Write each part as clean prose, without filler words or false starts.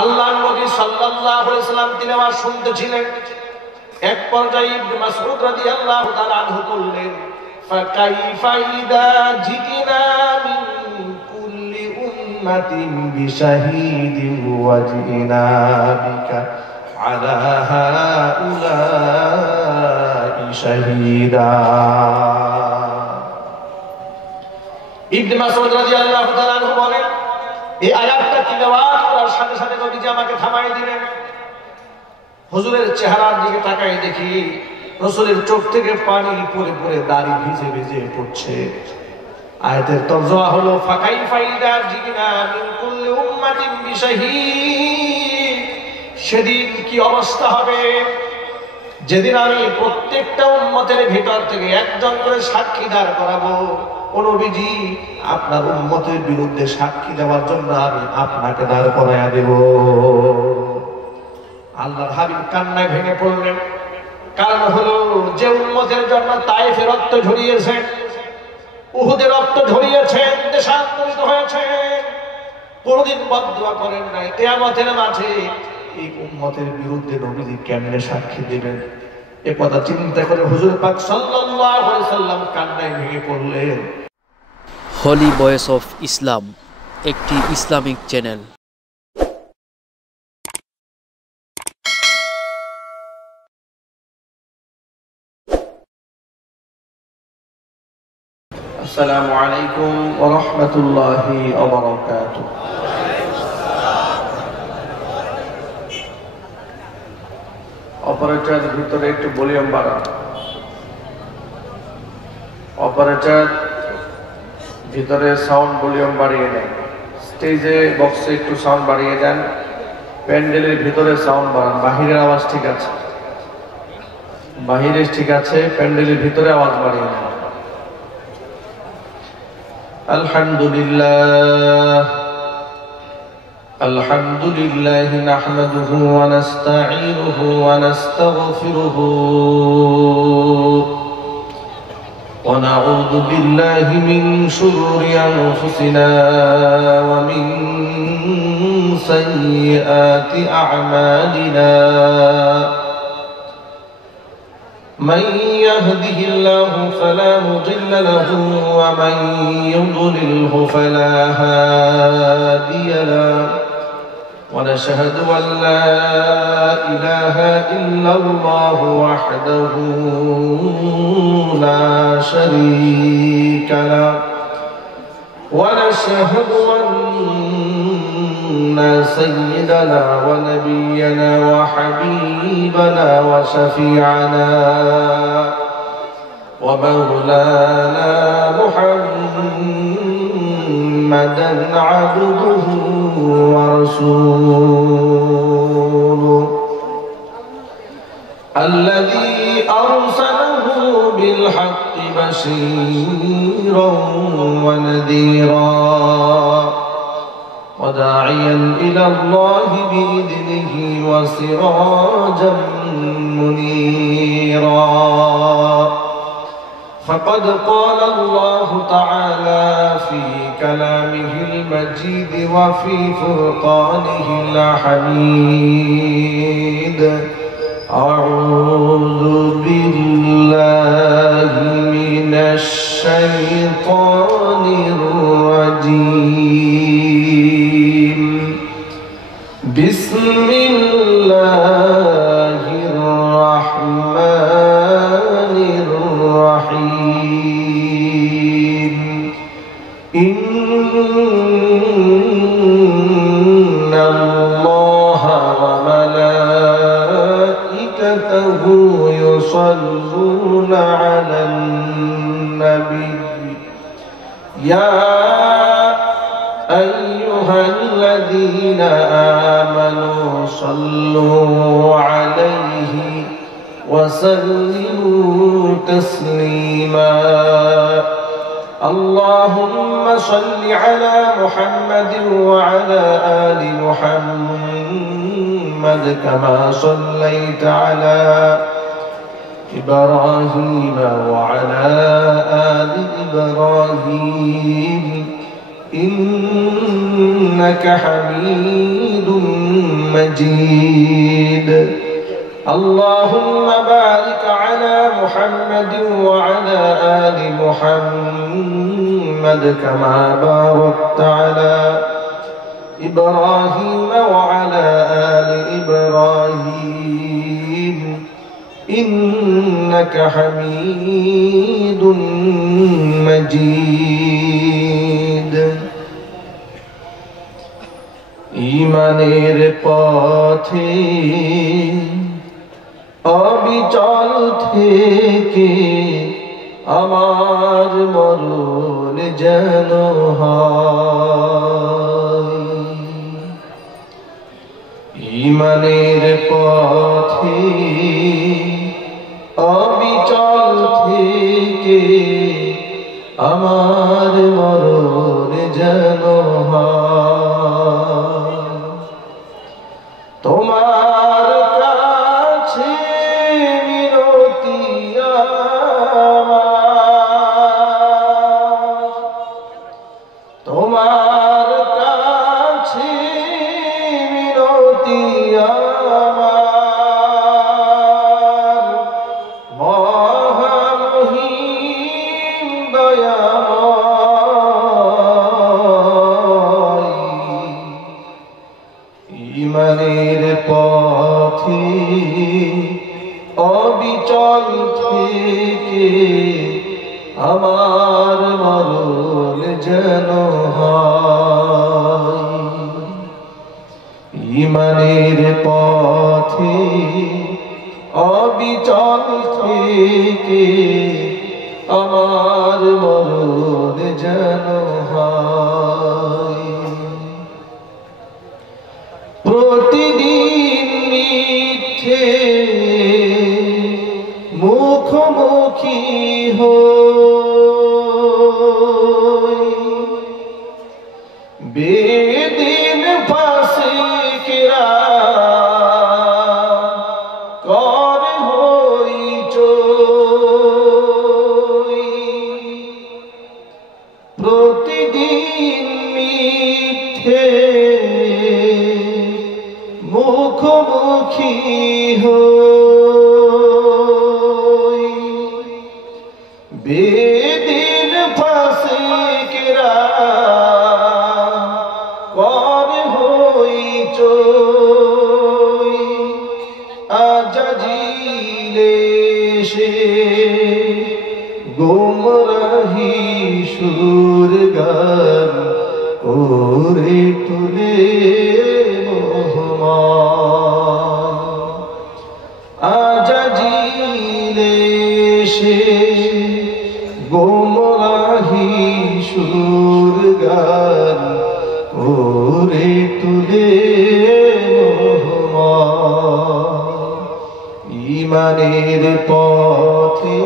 আল্লাহর নবী সাল্লাল্লাহু আলাইহি সাল্লাম তিলাওয়াত শুনতেছিলেন। এক পর্যায়ে ইবনে মাসউদ রাদিয়াল্লাহু তাআলা আনহু বললেন, ফাকাইফা ইযা জিনা মিন কুল্লি উম্মাতিন বিশাহীদিন ওয়া জিনা বিকা আলা হাউলাই শাহীদা। ইবনে মাসউদ রাদিয়াল্লাহু তাআলা আনহু বলেন, এই আয়াতটা তিলাওয়াত করার সাথে সাথে নবীজি আমাকে থামায় দিলেন। হুজুরের চেহারার দিকে তাকাই দেখি রাসূলের চোখ থেকে পানি পড়ে পড়ে দাড়ি ভিজে ভিজে পড়ছে। আয়াতের তরজমা হলো, ফাকাইফা ইযা জিনা মিন কুল্লি উম্মাতিন বিশাহীদ। সেদিন কি অবস্থা হবে যেদিন আমি প্রত্যেকটা উম্মতের ভিতর থেকে একজন করে সাক্ষী দাঁড় করাবো। ও নবীজি, আপনার উম্মতের বিরুদ্ধে সাক্ষী দেওয়ার জন্য আমি আপনাকে দাঁড় করাইয়া দেব। আল্লাহর হাবিব কান্নায় ভেঙে পড়লেন। কারণ হলো, যে উম্মতের জন্য তায়েফের রক্ত ঝরিয়েছেন, উহুদের রক্ত ঝরিয়েছেন, দেশান্তরিত হয়েছেন, কোনদিন বদদুয়া করেন নাই, কিয়ামতের মাঠে এই উম্মতের বিরুদ্ধে নবীজি কেমনে সাক্ষী দিবেন? এ কথা চিন্তা করে হুজুর পাক সাল্লাল্লাহু আলাইহি সাল্লাম কান্নায় ভেঙে পড়লেন। হলি ভয়েস অফ ইসলাম একটি ইসলামিক চ্যানেল। আসসালামু আলাইকুম ওয়া রাহমাতুল্লাহি ওয়া বারাকাতুহু। অপারেটর ভিতরে একটু ভলিউম বাড়ান। অপারেটর ভিতরে সাউন্ড ভলিউম বাড়িয়ে দেন। স্টেজে বক্সে একটু সাউন্ড বাড়িয়ে দেন। প্যান্ডেলের ভিতরে সাউন্ড বাড়ান। বাহিরের আওয়াজ ঠিক আছে, বাহিরে ঠিক আছে, প্যান্ডেলের ভিতরে আওয়াজ বাড়িয়ে দেন। আলহামদুলিল্লাহ আলহামদুলিল্লাহ নাহমাদুহু ওয়া নাস্তাঈনুহু ওয়া নাস্তাগফিরুহু ওয়া নাউযু বিল্লাহি মিন শুরুরি আনফুসিনা ওয়া মিন সাইয়্যাতি আ'মালিনা। من يهده الله فلا مضل له ومن يضلله فلا هادي له ونشهد أن لا إله إلا الله وحده لا شريك له ونشهد أن سيدنا ونبينا وحبيبنا وشفيعنا ومولانا محمدا عبده ورسوله الذي أرسله بالحق بشيرا ونذيرا وداعيا إلى الله بإذنه وسراجا منيرا. فقد قال الله تعالى في كلامه المجيد وفي فرقانه الحميد: أعوذ بالله من الشيطان الرجيم. بسم الله الرحمن الرحيم. إن الله وملائكته يصلون على النبي يا أيها الذين آمنوا صلوا عليه وسلموا تسليما. اللهم صل على محمد وعلى آل محمد كما صليت على إبراهيم وعلى آل إبراهيم إنك حميد مجيد اللهم بارك على محمد وعلى آل محمد كما باركت على إبراهيم وعلى آل إبراهيم إنك حميد مجيد ঈমানের পথে অবিচল থেকে আমার মরণ যেন হয় ঈমানের পথে অবিচল থেকে আমার মরণ যেন হয় তোমার কাছে মিনতি আমার তোমার কাছে মিনতি আমার মহামহিম দয়াময় ঈমানের পথে অবিচল থেকে আমার মরণ যেন হয় ঈমানের পথে অবিচল থেকে আমার মরণ যেন হয় প্রতিদিন মিথ্যে মুখোমুখি হই বেদিন ফাসিকরা কর হইচই প্রতিদিন মিথ্যে মুখোমুখি হই বেদিন ফাসিকরা কর হইচই আজাজিলে সে গুমরাহি সুর গান করে তুলে আজাজিলে সে গুমরাহি সুর গান করে তুলে ঈমানের পথে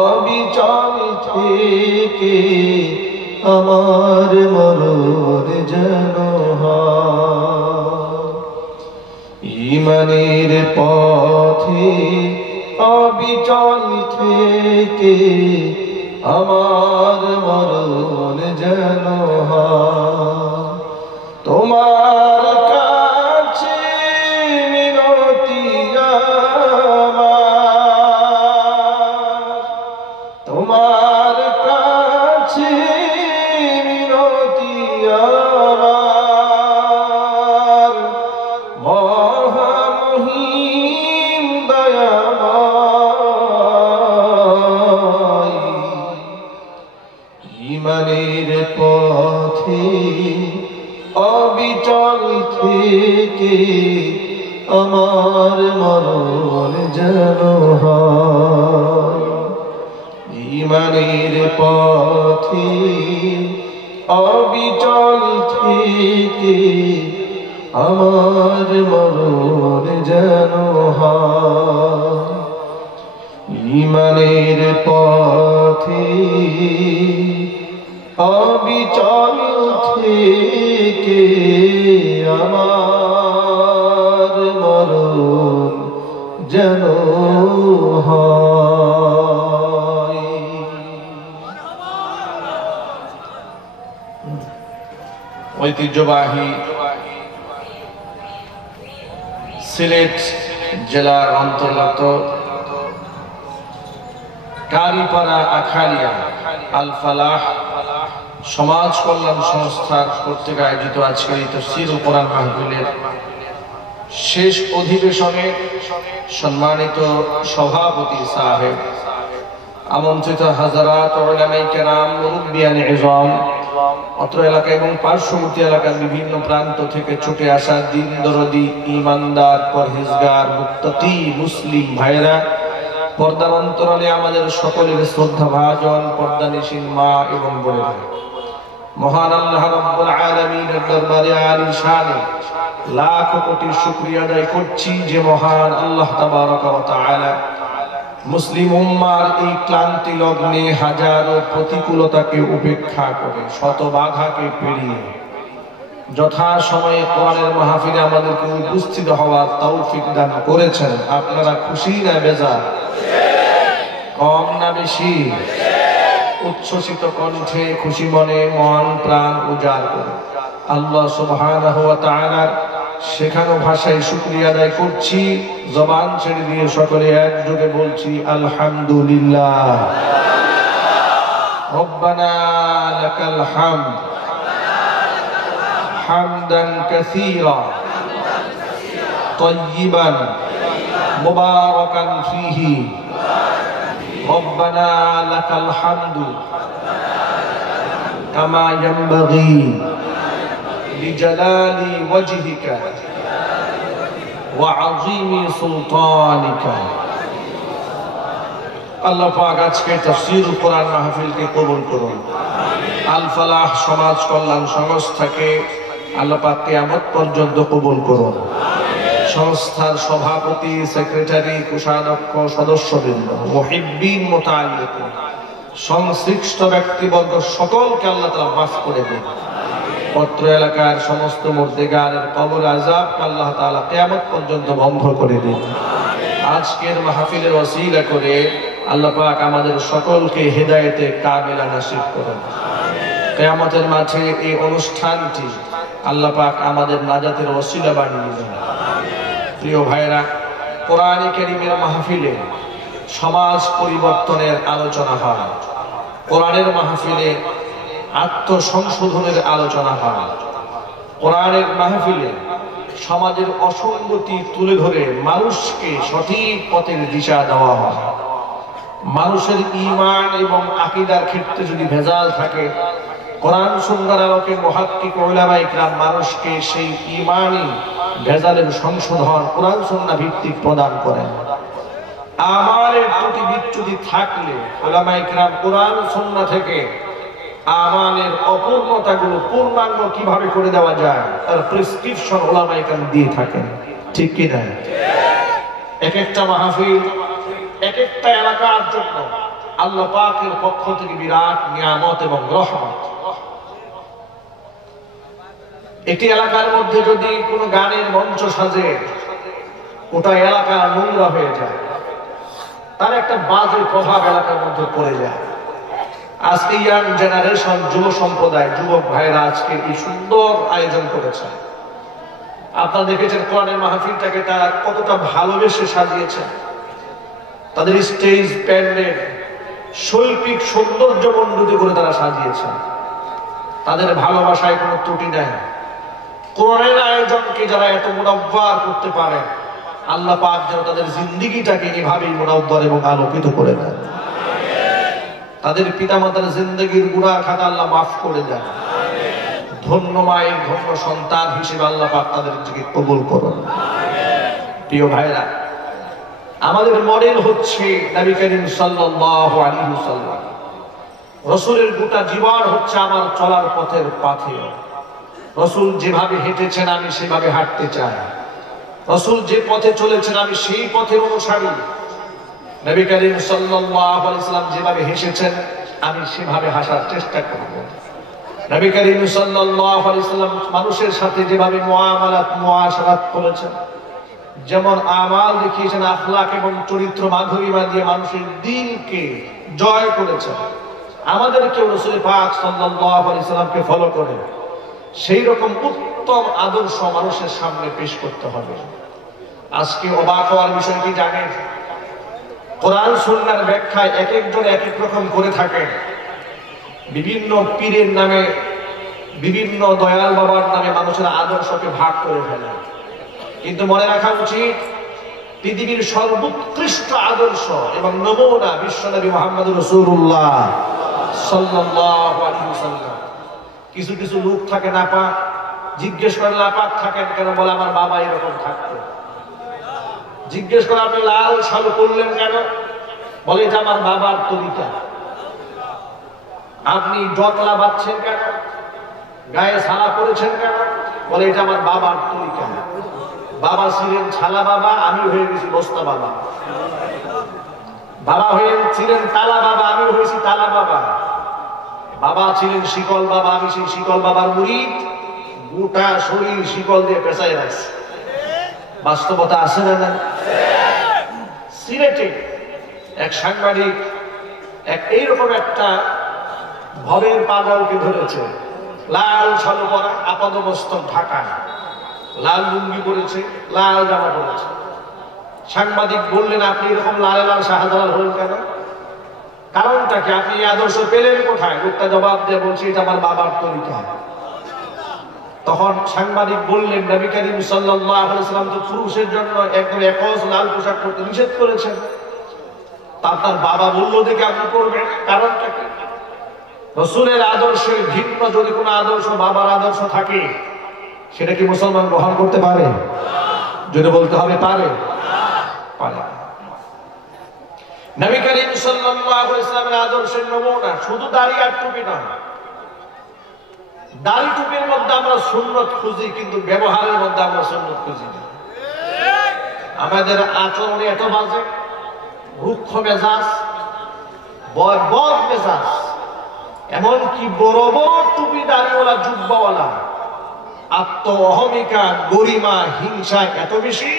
অবিচল থেকে আমার মরণ যেন হয় ঈমানের পথে অবিচল থেকে আমার মরণ যেন হয় তোমার কাছে মিনতি আমার তোমার কাছে মিনতি আমার মহামহিম দয়াময় ঈমানের পথে অবিচল থেকে আমার মরণ যেন হয় ঈমানের পথে অবিচল থেকে আমার মরণ যেন হয় ঈমানের পথে অবিচল থেকে আমার মরণ যেন হয় ঐতিহ্যবাহী সিলেট জেলার অন্তর্গত কারিপাড়া আখালিয়া আল ফালাহ সমাজ কল্যাণ সংস্থার কর্তৃক আয়োজিত আজকের এই তাফসীরুল কোরআন মাহফিলের শেষ অধিবেশনে সম্মানিত সভাপতি সাহেব, আমন্ত্রিত হাজারাত উলামায়ে কেরাম, মুরব্বিয়ানে ইজম, অত্র এলাকা এবং পার্শ্ববর্তী এলাকার বিভিন্ন প্রান্ত থেকে ছুটে আসা দিন দরদি, ইমানদার, পরহেজগার, মুত্তাকি মুসলিম ভাইরা, পর্দার অন্তরালে আমাদের সকলের শ্রদ্ধা ভাজন পর্দানিশীন মা এবং বোনেরা, মহান আল্লাহ রাব্বুল আলামিনের দরবারে আলিশানে লাখ কোটি শুকরিয়া আদায় করছি যে মহান আল্লাহ তাবারক ওয়া তাআলা মুসলিম উম্মার এই ক্লান্তি লগ্নে হাজারো প্রতিকূলতাকে উপেক্ষা করে, শত বাধাকে পেরিয়ে যথা সময়ে কোরআনের মাহফিলে আমাদেরকে উপস্থিত হওয়ার তৌফিক দান করেছেন। আপনারা খুশি না বেজার? কম না বেশি? উচ্ছ্বসিত কণ্ঠে, খুশি মনে, মন প্রাণ উজাড় করে আল্লাহ সুবহানাহু ওয়া তাআলার শেখানো ভাষায় শুকরিয়া আদায় করছি। জবান ছেড়ে দিয়ে সকলে একযোগে বলছি আলহামদুলিল্লাহ। রব্বানা লাকাল হামদ হামদান কাসীরা তাইয়িবান মুবারাকান ফীহি। রব্বানা লাকাল হামদু কামা ইয়ানবাগী লিজালালি ওয়াজহিকা ওয়া আযীমি সুলতানিকা। আল্লাহ পাক আজকে তাফসীরুল কোরআন মাহফিলকে কবুল করুন। আল ফালাহ সমাজ কল্যাণ সংস্থাকে আল্লাহ পাক কিয়ামত পর্যন্ত কবুল করুন। সংস্থার সভাপতি, সেক্রেটারি, কোষাধ্যক্ষ, সদস্যবৃন্দ, মুহিব্বিন, মুতাআল্লিকিন, সংশ্লিষ্ট ব্যক্তিবর্গ সকলকে আল্লাহ তাআলা মাফ করে দিন। অত্র এলাকার সমস্ত মুর্দেগানের কবর আযাবকে আল্লাহ তাআলা কিয়ামত পর্যন্ত বন্ধ করে দিন। আজকের মাহফিলের ওসিলা করে আল্লাহ পাক আমাদের সকলকে হেদায়েতে কামিলা নসিব করুন। কিয়ামতের মাঠে এই অনুষ্ঠানটি আল্লাহ পাক আমাদের নাজাতের ওসিলা বানিয়ে দিন। প্রিয় ভাইরা, কোরআনে কারীমের মাহফিলে সমাজ পরিবর্তনের আলোচনা হয়, কোরআনের মাহফিলে আত্মসংশোধনের আলোচনা হয়, কোরআনের মাহফিলে সমাজের অসঙ্গতি তুলে ধরে মানুষকে সঠিক পথের দিশা দেওয়া হয়। মানুষের ঈমান এবং আকীদার ক্ষেত্রে যদি ভেজাল থাকে, কোরআন সুন্নাহর আলোকে মুহাক্কিক উলামায়ে কেরাম মানুষকে সেই ঈমানি ভেজালের সংশোধন কোরআন সুন্নাহ ভিত্তিক প্রদান করেন। আমালের ত্রুটি বিচ্যুতি থাকলে উলামায়ে কেরাম কোরআন সুন্নাহ থেকে আমালের অপূর্ণতাগুলো পূর্ণাঙ্গ কিভাবে করে দেওয়া যায় তার প্রেসক্রিপশন উলামায়ে কেরাম দিয়ে থাকেন, ঠিক কি না? এক একটা মাহফিল, এক একটা এলাকার জন্য আল্লাহ পাকের পক্ষ থেকে বিরাট নিয়ামত এবং রহমত। একটি এলাকার মধ্যে যদি কোনো গানের মঞ্চ সাজে, ওটা এলাকা নোংরা হয়ে যায়, তার একটা বাজে প্রভাব এলাকার মধ্যে পড়ে যায়। আজকে ইয়াং জেনারেশন, যুব সম্প্রদায়, যুবক ভাইরা আজকে এই সুন্দর আয়োজন করেছে। আপনারা দেখেছেন কোরআনের মাহফিলটাকে তারা কতটা ভালোবেসে সাজিয়েছে। তাদের স্টেজ, প্যান্ডেল শৈল্পিক সৌন্দর্য মণ্ডিত করে তারা সাজিয়েছে। তাদের ভালোবাসায় কোনো ত্রুটি নেই। কোরআনের আয়োজনকে যারা এত মুনাব্বার করতে পারে, আল্লাহ পাক যেন তাদের জিন্দেগিটাকে এভাবেই মুনাব্বার এবং আলোকিত করে দেন। তাদের পিতামাতার জিন্দেগির গুনাহ খাতা আল্লাহ মাফ করে দেন। ধন্য মায়ের ধন্য সন্তান হিসেবে আল্লাহ পাক তাদেরকে কবুল করুন। প্রিয় ভাইরা, আমাদের মডেল হচ্ছে নবী করিম সাল্লাল্লাহু আলাইহি ওয়াসাল্লাম। রাসূলের গোটা জীবন হচ্ছে আমার চলার পথের পাথেয়। রাসূল যেভাবে হেঁটেছেন আমি সেভাবে হাঁটতে চাই। রাসূল যে পথে চলেছেন আমি সেই পথের অনুসারী। নবী করিম সাল্লাল্লাহু আলাইহি ওয়াসাল্লাম যেভাবে হেসেছেন আমি সেভাবে হাসার চেষ্টা করব। নবী করিম সাল্লাল্লাহু আলাইহি ওয়াসাল্লাম মানুষের সাথে যেভাবে মুআশারাত করেছেন, যেমন আমাল দেখিয়েছেন, আখলাক এবং চরিত্র মাধুরীমা দিয়ে মানুষের দিলকে জয় করেছেন, আমাদেরকে রাসূল পাক সাল্লাল্লাহু আলাইহি ওয়াসাল্লামকে ফলো করে সেই রকম উত্তম আদর্শ মানুষের সামনে পেশ করতে হবে। আজকে অবাক হওয়ার বিষয় কি জানেন? কোরআন সুন্নাহর ব্যাখ্যায় এক একজন এক এক রকম করে থাকেন। বিভিন্ন পীরের নামে, বিভিন্ন দয়াল বাবার নামে মানুষের আদর্শকে ভাগ করে ফেলে। কিন্তু মনে রাখা উচিত, পৃথিবীর সর্বোৎকৃষ্ট আদর্শ এবং নমুনা বিশ্বনবী মুহাম্মদ রাসূলুল্লাহ সাল্লাল্লাহু আলাইহি ওয়াসাল্লাম। কিছু কিছু লোক থাকে নাপাক, জিজ্ঞেস করে নাপাক থাকেন কেন? বলে আমার বাবা এরকম থাকতো। জিজ্ঞেস করে আপনি লাল শালু করলেন কেন? বলে এটা আমার বাবার তরিকা। আপনি জটলা বাঁধছেন কেন? গায়ে ছালা করেছেন কেন? বলে এটা আমার বাবার তরিকা। বাবা ছিলেন ছালা বাবা, আমি হয়ে গেছি বস্তা বাবা। বাবা ছিলেন তালা বাবা, আমি হয়েছি তালা বাবা। বাবা ছিলেন শিকল বাবা, আমি সেই শিকল বাবার মুরিদ। গোটা শরীর শিকল দিয়ে পেঁচাই রাখছি। বাস্তবতা আছে না? না, সিলেটে এক সাংবাদিক এইরকম একটা ভবের পাগলকে ধরেছে। লাল শালু পরা, আপাদমস্তক ঢাকা, লাল লুঙ্গি পরেছে, লাল জামা পরেছে। সাংবাদিক বললেন, আপনি এরকম লালে লাল শাহজালাল হলেন কেন? কারণটা কি? আপনি আদর্শ পেলেন কোথায়? লোকটা জবাব দিয়ে বলছে এটা আমার বাবার তরিকা। তখন সাংবাদিক বললেন, নবী করিম সাল্লাল্লাহু আলাইহি ওয়াসাল্লাম তো পুরুষের জন্য একদম একজ লাল পোশাক পরতে নিষেধ করেছেন। তার বাবা বলল দেখে আপনি করবেন, কারণটা কি? রাসূলের আদর্শের ভিন্ন যদি কোনো আদর্শ বাবার আদর্শ থাকে, সেটা কি মুসলমান গ্রহণ করতে পারে? যদি বলতে হবে পারে, পারে। নবী করিম সাল্লাল্লাহু আলাইহি ওয়াসাল্লামের আদর্শের নমুনা শুধু দাড়ি আর টুপি নয়। দাড়ি টুপির মধ্যে আমরা সুন্নত খুঁজি, কিন্তু ব্যবহারের মধ্যে আমরা সুন্নত খুঁজি না। আমাদের আচরণে এত বাজে, রুক্ষ মেজাজ, বদ মেজাজ, এমনকি বড় বড় টুপি দাড়িওয়ালা জুব্বাওয়ালা আত্ম অহমিকা, গরিমা, হিংসা এত বেশি,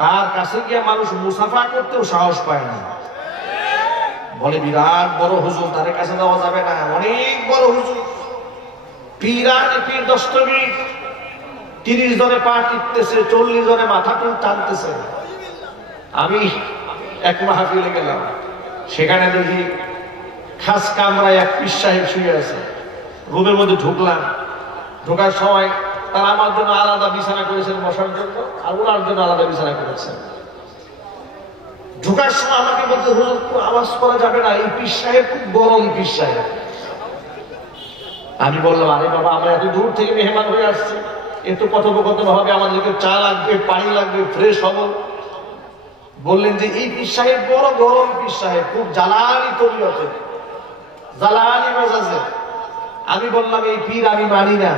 তার কাছে গিয়ে মানুষ মুসাফা করতেও সাহস পায় না। বলে বিরাট বড় হুজুর, তার কাছে যাওয়া যাবে না, অনেক বড় হুজুর। পীর দস্তগীর 30 জনে পা টিপতেছে, 40 জনে মাথা টানতেছে। আমি এক মাহফিলে গেলাম, সেখানে দেখি খাস কামরায় এক পীর সাহেব শুয়ে আছে। রুমের মধ্যে ঢুকলাম, ঢোকার সময় তারা আমার জন্য আলাদা বিছানা করেছেন বসার জন্য, আর ওনার জন্য আলাদা বিছানা করেছেন। ঢোকার সময় আমাকে বলতে, হুজুর আওয়াজ করা যাবে না, এই পীর সাহেব খুব গরম পীর সাহেব। আমি বললাম, আরে বাবা, আমরা এত দূর থেকে মেহমান হয়ে আসছি, এত কথোপকথন হবে, আমাদেরকে চা লাগবে, পানি লাগবে, ফ্রেশ হব। বললেন যে এই পীর সাহেব বড় গরম পীর সাহেব, খুব জ্বালানি তবিয়তে, জ্বালানি মেজাজে। আমি বললাম, এই পীর আমি মানি না।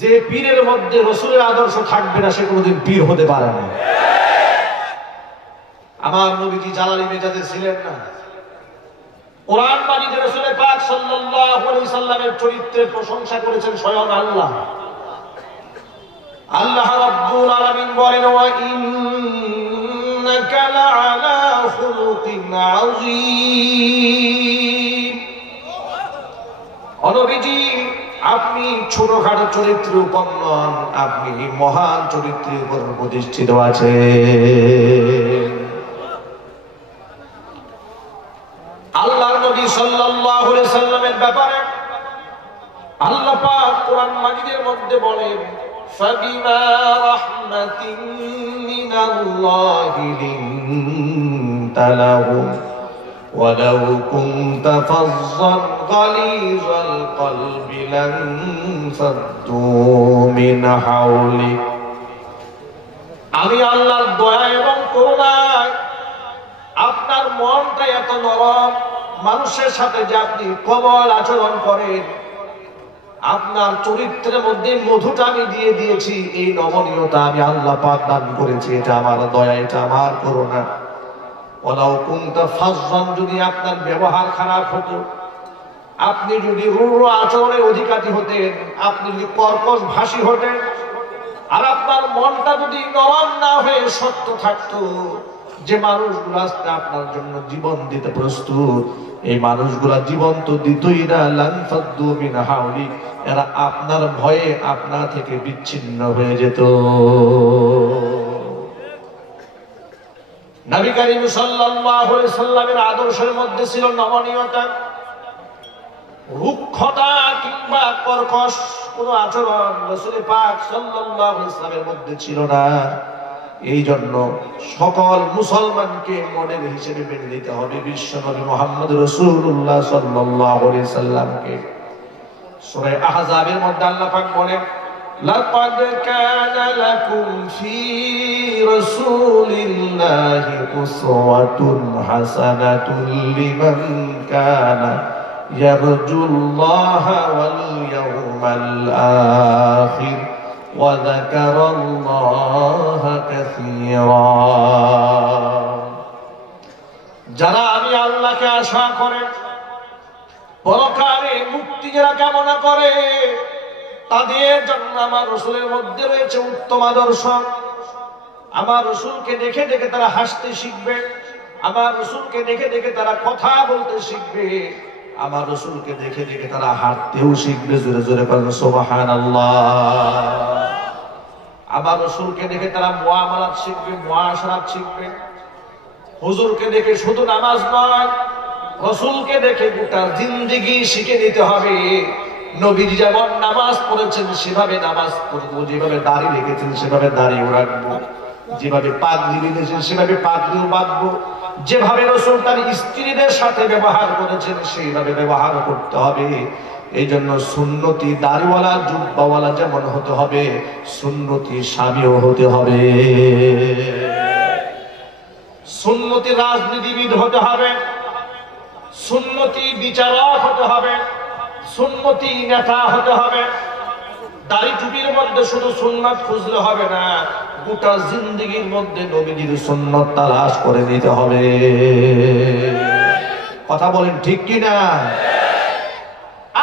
যে পীরের মধ্যে রাসূলের আদর্শ থাকবে না, সে কোনোদিন পীর হতে পারে না। আমার নবীজি জ্বালানি মেজাজে ছিলেন না। কোরআন মাজিদে রাসূল পাক সাল্লাল্লাহু আলাইহি সাল্লামের চরিত্রের প্রশংসা করেছেন স্বয়ং আল্লাহ। আল্লাহ রাব্বুল আলামিন বলেন, ওয়া ইন্নাকা লাআলা খুলুকিন আযীম। নবীজি, আপনি ছোটখাটো চরিত্রের উপর নন, আপনি মহান চরিত্রের উপর প্রতিষ্ঠিত আছেন। আল্লাহর নবী সাল্লাল্লাহু আলাইহি সাল্লামের ব্যাপারে আল্লাহ পাক কোরআন মাজিদের মধ্যে বলেন, ফাবিমা রাহমাতিন মিনাল্লাহি লিনতা লাহুম ওয়ালাউ কুনতা ফাযযান গালিযাল কলবি লানফাদ্দু মিন হাওলিক। আমি আল্লাহর দয়া এবং করুণায় আপনার মনটা এত নরম, মানুষের সাথে যে আপনি কোমল আচরণ করেন, আপনার চরিত্রের মধ্যে মধুটা আমি দিয়ে দিয়েছি, এই নমনীয়তা আমি আল্লাহ পাক দান করেছি। এটা আমার দয়া, এটা আমার করুণা। ওয়ালাউ কুনতা ফাযযান, যদি আপনার ব্যবহার খারাপ হতো, আপনি যদি রূঢ় আচরণের অধিকারী হতেন, আপনি যদি কর্কশ ভাষী হতেন, আর আপনার মনটা যদি নরম না হয়ে সত্য থাকতো, যে মানুষগুলো আজকে আপনার জন্য জীবন দিতে প্রস্তুত, এই মানুষগুলা জীবন তো দিতই না। লানফাদ্দু মিন হাওলিক, এরা আপনার ভয়ে আপনা থেকে বিচ্ছিন্ন হয়ে যেত। নবী করিম সাল্লাল্লাহু আলাইহি সাল্লামের আদর্শের মধ্যে ছিল নমনীয়তা, রুক্ষতা কিংবা কর্কশ কোন আচরণ রাসূল পাক সাল্লাল্লাহু আলাইহি সাল্লামের মধ্যে ছিল না। এই জন্য সকল মুসলমানকে মডেল হিসেবে মেনে নিতে হবে বিশ্বনবী মুহাম্মদ রাসূলুল্লাহ সাল্লাল্লাহু আলাইহি সাল্লামকে। সূরা আহজাবের মধ্যে আল্লাহ পাক বলেন, লাকাদ কানা লাকুম ফি রাসূলিল্লাহি উসওয়াতুন হাসানাতুন লিমান কানা ইয়ারজুল্লাহা ওয়াল ইয়াওমাল আখির ওয়া যাকারাল্লাহা কাসীরা। যারা আমি আল্লাহকে আশা করে, পরকালে মুক্তি যারা কামনা করে, তাদের জন্য আমার রাসূলের মধ্যে রয়েছে উত্তম আদর্শ। আমার রাসূলকে দেখে দেখে তারা হাসতে শিখবে, আমার রাসূলকে দেখে দেখে তারা কথা বলতে শিখবে, আমার রাসূলকে দেখে দেখে তারা হাঁটতেও শিখবে। জোরে জোরে বলেন সুবহানাল্লাহ। আমার রাসূলকে দেখে তারা মুআমালাত শিখবে, মুআশারাত শিখবে। হুজুরকে দেখে শুধু নামাজ নয়, রাসূলকে দেখে গোটা জিন্দেগি শিখে নিতে হবে। নবীজি যেমন নামাজ পড়েছেন সেভাবে নামাজ পড়বো, যেভাবে দাড়ি রেখেছেন সেভাবে দাড়িও রাখবো, যেভাবে পাগড়ি বেঁধেছেন সেভাবে পাগড়িও বাঁধবো, যেভাবে রাসূল তার স্ত্রীদের সাথে ব্যবহার করেছেন সেইভাবে ব্যবহার করতে হবে। এই জন্য সুন্নতি দাড়িওয়ালা জুব্বাওয়ালা যেমন হতে হবে, সুন্নতি স্বামীও হতে হবে, সুন্নতি রাজনীতিবিদ হতে হবে, সুন্নতি বিচারক হতে হবে, সুন্নতি নেতা হতে হবে। দাড়ি টুপির মধ্যে শুধু সুন্নাত খুঁজলে হবে না, গোটা জিন্দেগির মধ্যে নবীজির সুন্নাত তালাশ করে নিতে হবে। কথা বলেন ঠিক কি না?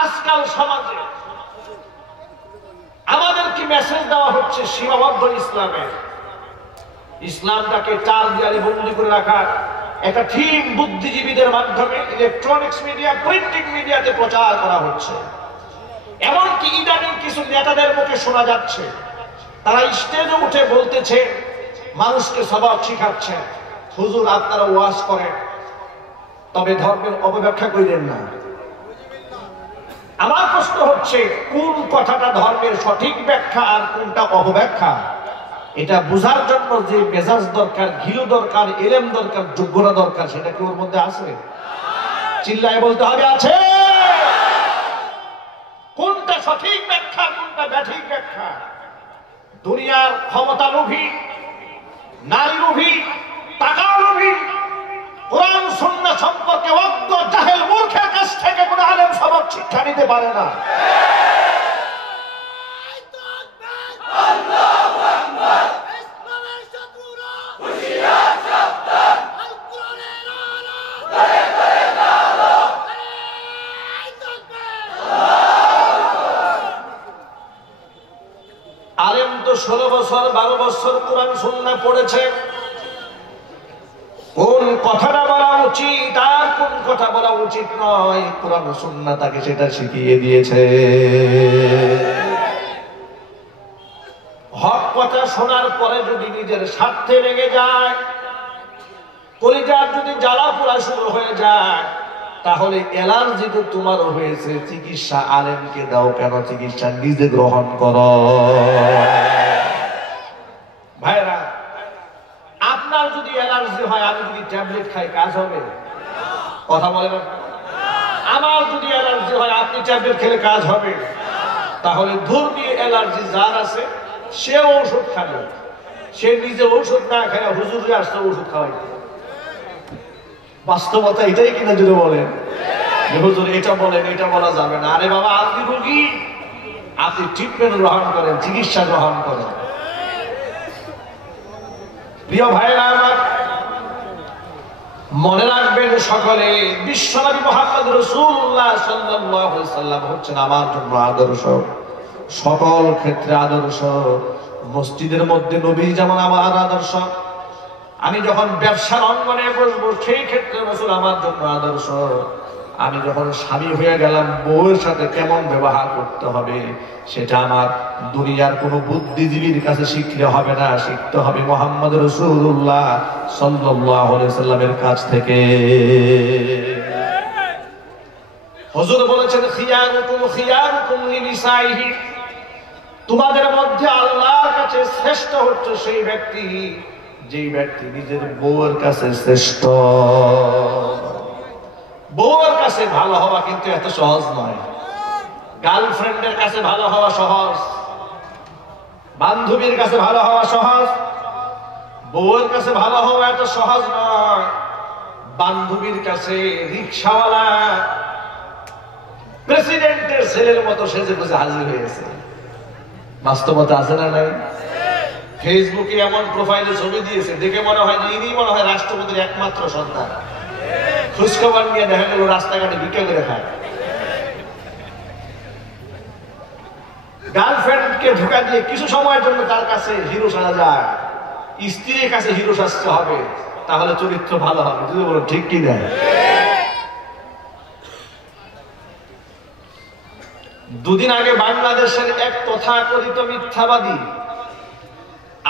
আজকাল সমাজে আমাদের কি মেসেজ দেওয়া হচ্ছে? সীমাবদ্ধ ইসলামে, ইসলামটাকে চার দেয়ালে বন্দী করে রাখার একটা থিম বুদ্ধিজীবীদের মাধ্যমে ইলেকট্রনিক্স মিডিয়া, প্রিন্টিং মিডিয়াতে প্রচার করা হচ্ছে। এমনকি ইদানিং কিছু নেতাদের মুখে শোনা যাচ্ছে, তারা স্টেজে উঠে বলতেছে, মানুষকে সবক শিখাচ্ছেন, হুজুর আপনারা ওয়াজ করেন, তবে ধর্মের অপব্যাখ্যা করিলেন না। আমার প্রশ্ন হচ্ছে, কোন কথাটা ধর্মের সঠিক ব্যাখ্যা আর কোনটা অপব্যাখ্যা, এটা বোঝার জন্য যে মেজাজ দরকার, ঘিলু দরকার, এলেম দরকার, যোগ্যতা দরকার, সেটা কি ওর মধ্যে আছে? চিল্লায় বলতে হবে আছে। কোনটা সঠিক ব্যাখ্যা, কোনটা ব্যাঠিক ব্যাখ্যা? দুনিয়ার ক্ষমতা লোভী, নারী লোভী, টাকা লোভী, কোরআন সুন্নাহ সম্পর্কে অজ্ঞ জাহেল মূর্খের কাছ থেকে কোনো আলেম সবক শিক্ষা নিতে পারে না। আলেম তো 16 বছর 12 বছর কোরআন সুন্নাহ পড়েছে, কোন কথাটা বলা উচিত আর কোন কথা বলা উচিত নয় কোরআন সুন্নাহ তাকে সেটা শিখিয়ে দিয়েছে। হক কথা শোনার পরে যদি নিজের স্বার্থে লেগে যায়, কলিজার যদি জ্বালা পোড়া শুরু হয়ে যায়, তাহলে অ্যালার্জি তো তোমারও হয়েছে, চিকিৎসা আলেমকে দাও কেন, চিকিৎসা নিজে গ্রহণ করো। ভাইরা, আপনার যদি অ্যালার্জি হয়, আমি যদি ট্যাবলেট খাই কাজ হবে? কথা বলেন। আমার যদি অ্যালার্জি হয়, আপনি ট্যাবলেট খেলে কাজ হবে? তাহলে ধর্মীয় অ্যালার্জি যার আছে সে ঔষধ খাবে, সে নিজে ঔষধ না খায় হুজুরে আসতে ওষুধ খাওয়াইতে। বাস্তবতা এটাই কিনা যদি বলেন যে হুজুর এটা বলেন, এটা বলা যাবে না। আরে বাবা, আপনি রোগী, আপনি ট্রিটমেন্ট গ্রহণ করেন, চিকিৎসা গ্রহণ করেন। প্রিয় ভাইরা আমার, মনে রাখবেন সকলে, বিশ্বনবী মুহাম্মদ রাসূলুল্লাহ সাল্লাল্লাহু আলাইহি সাল্লাম হচ্ছেন আমার জন্য আদর্শ, সকল ক্ষেত্রে আদর্শ। মসজিদের মধ্যে নবী যেমন আমার আদর্শ, আমি যখন ব্যবসার অঙ্গনে বসবো সেই ক্ষেত্রে রাসূল আমার জন্য আদর্শ। আমি যখন স্বামী হয়ে গেলাম বউয়ের সাথে কেমন ব্যবহার করতে হবে সেটা আমার দুনিয়ার কোনো বুদ্ধিজীবীর কাছে শিখলে হবে না, শিখতে হবে মুহাম্মদ রাসূলুল্লাহ সাল্লাল্লাহু আলাইহি সাল্লামের কাছ থেকে। হুজুর বলেছেন খিয়ারুকুম খিয়ারুকুম লিনিসাইহি, তোমাদের মধ্যে আল্লাহর কাছে শ্রেষ্ঠ হচ্ছে সেই ব্যক্তি যেই ব্যক্তি নিজের বউয়ের কাছে শ্রেষ্ঠ। বউয়ের কাছে ভালো হওয়া কিন্তু এত সহজ নয়। গার্লফ্রেন্ডের কাছে ভালো হওয়া সহজ, বান্ধবীর কাছে ভালো হওয়া সহজ, বউয়ের কাছে ভালো হওয়া এত সহজ নয়। বান্ধবীর কাছে রিকশাওয়ালা প্রেসিডেন্টের ছেলের মতো সেজে গুজে হাজির হয়েছে। বাস্তবতা আছে না নাই? ফেসবুকে এমন প্রোফাইলে ছবি দিয়েছে, দেখে মনে হয় ইনি মনে হয় রাষ্ট্রপতির একমাত্র সন্তান। খুশখবর নিয়ে দেখা গেল রাস্তাঘাটে ভিক্ষা করে খায়। গার্লফ্রেন্ডকে ধোঁকা দিয়ে কিছু সময়ের জন্য তার কাছে হিরো সাজা যায়। স্ত্রীর কাছে হিরো সাজতে হবে, তাহলে চরিত্র ভালো হবে। যদি বলো ঠিক কি না? দুদিন আগে বাংলাদেশের এক তথাকথিত মিথ্যাবাদী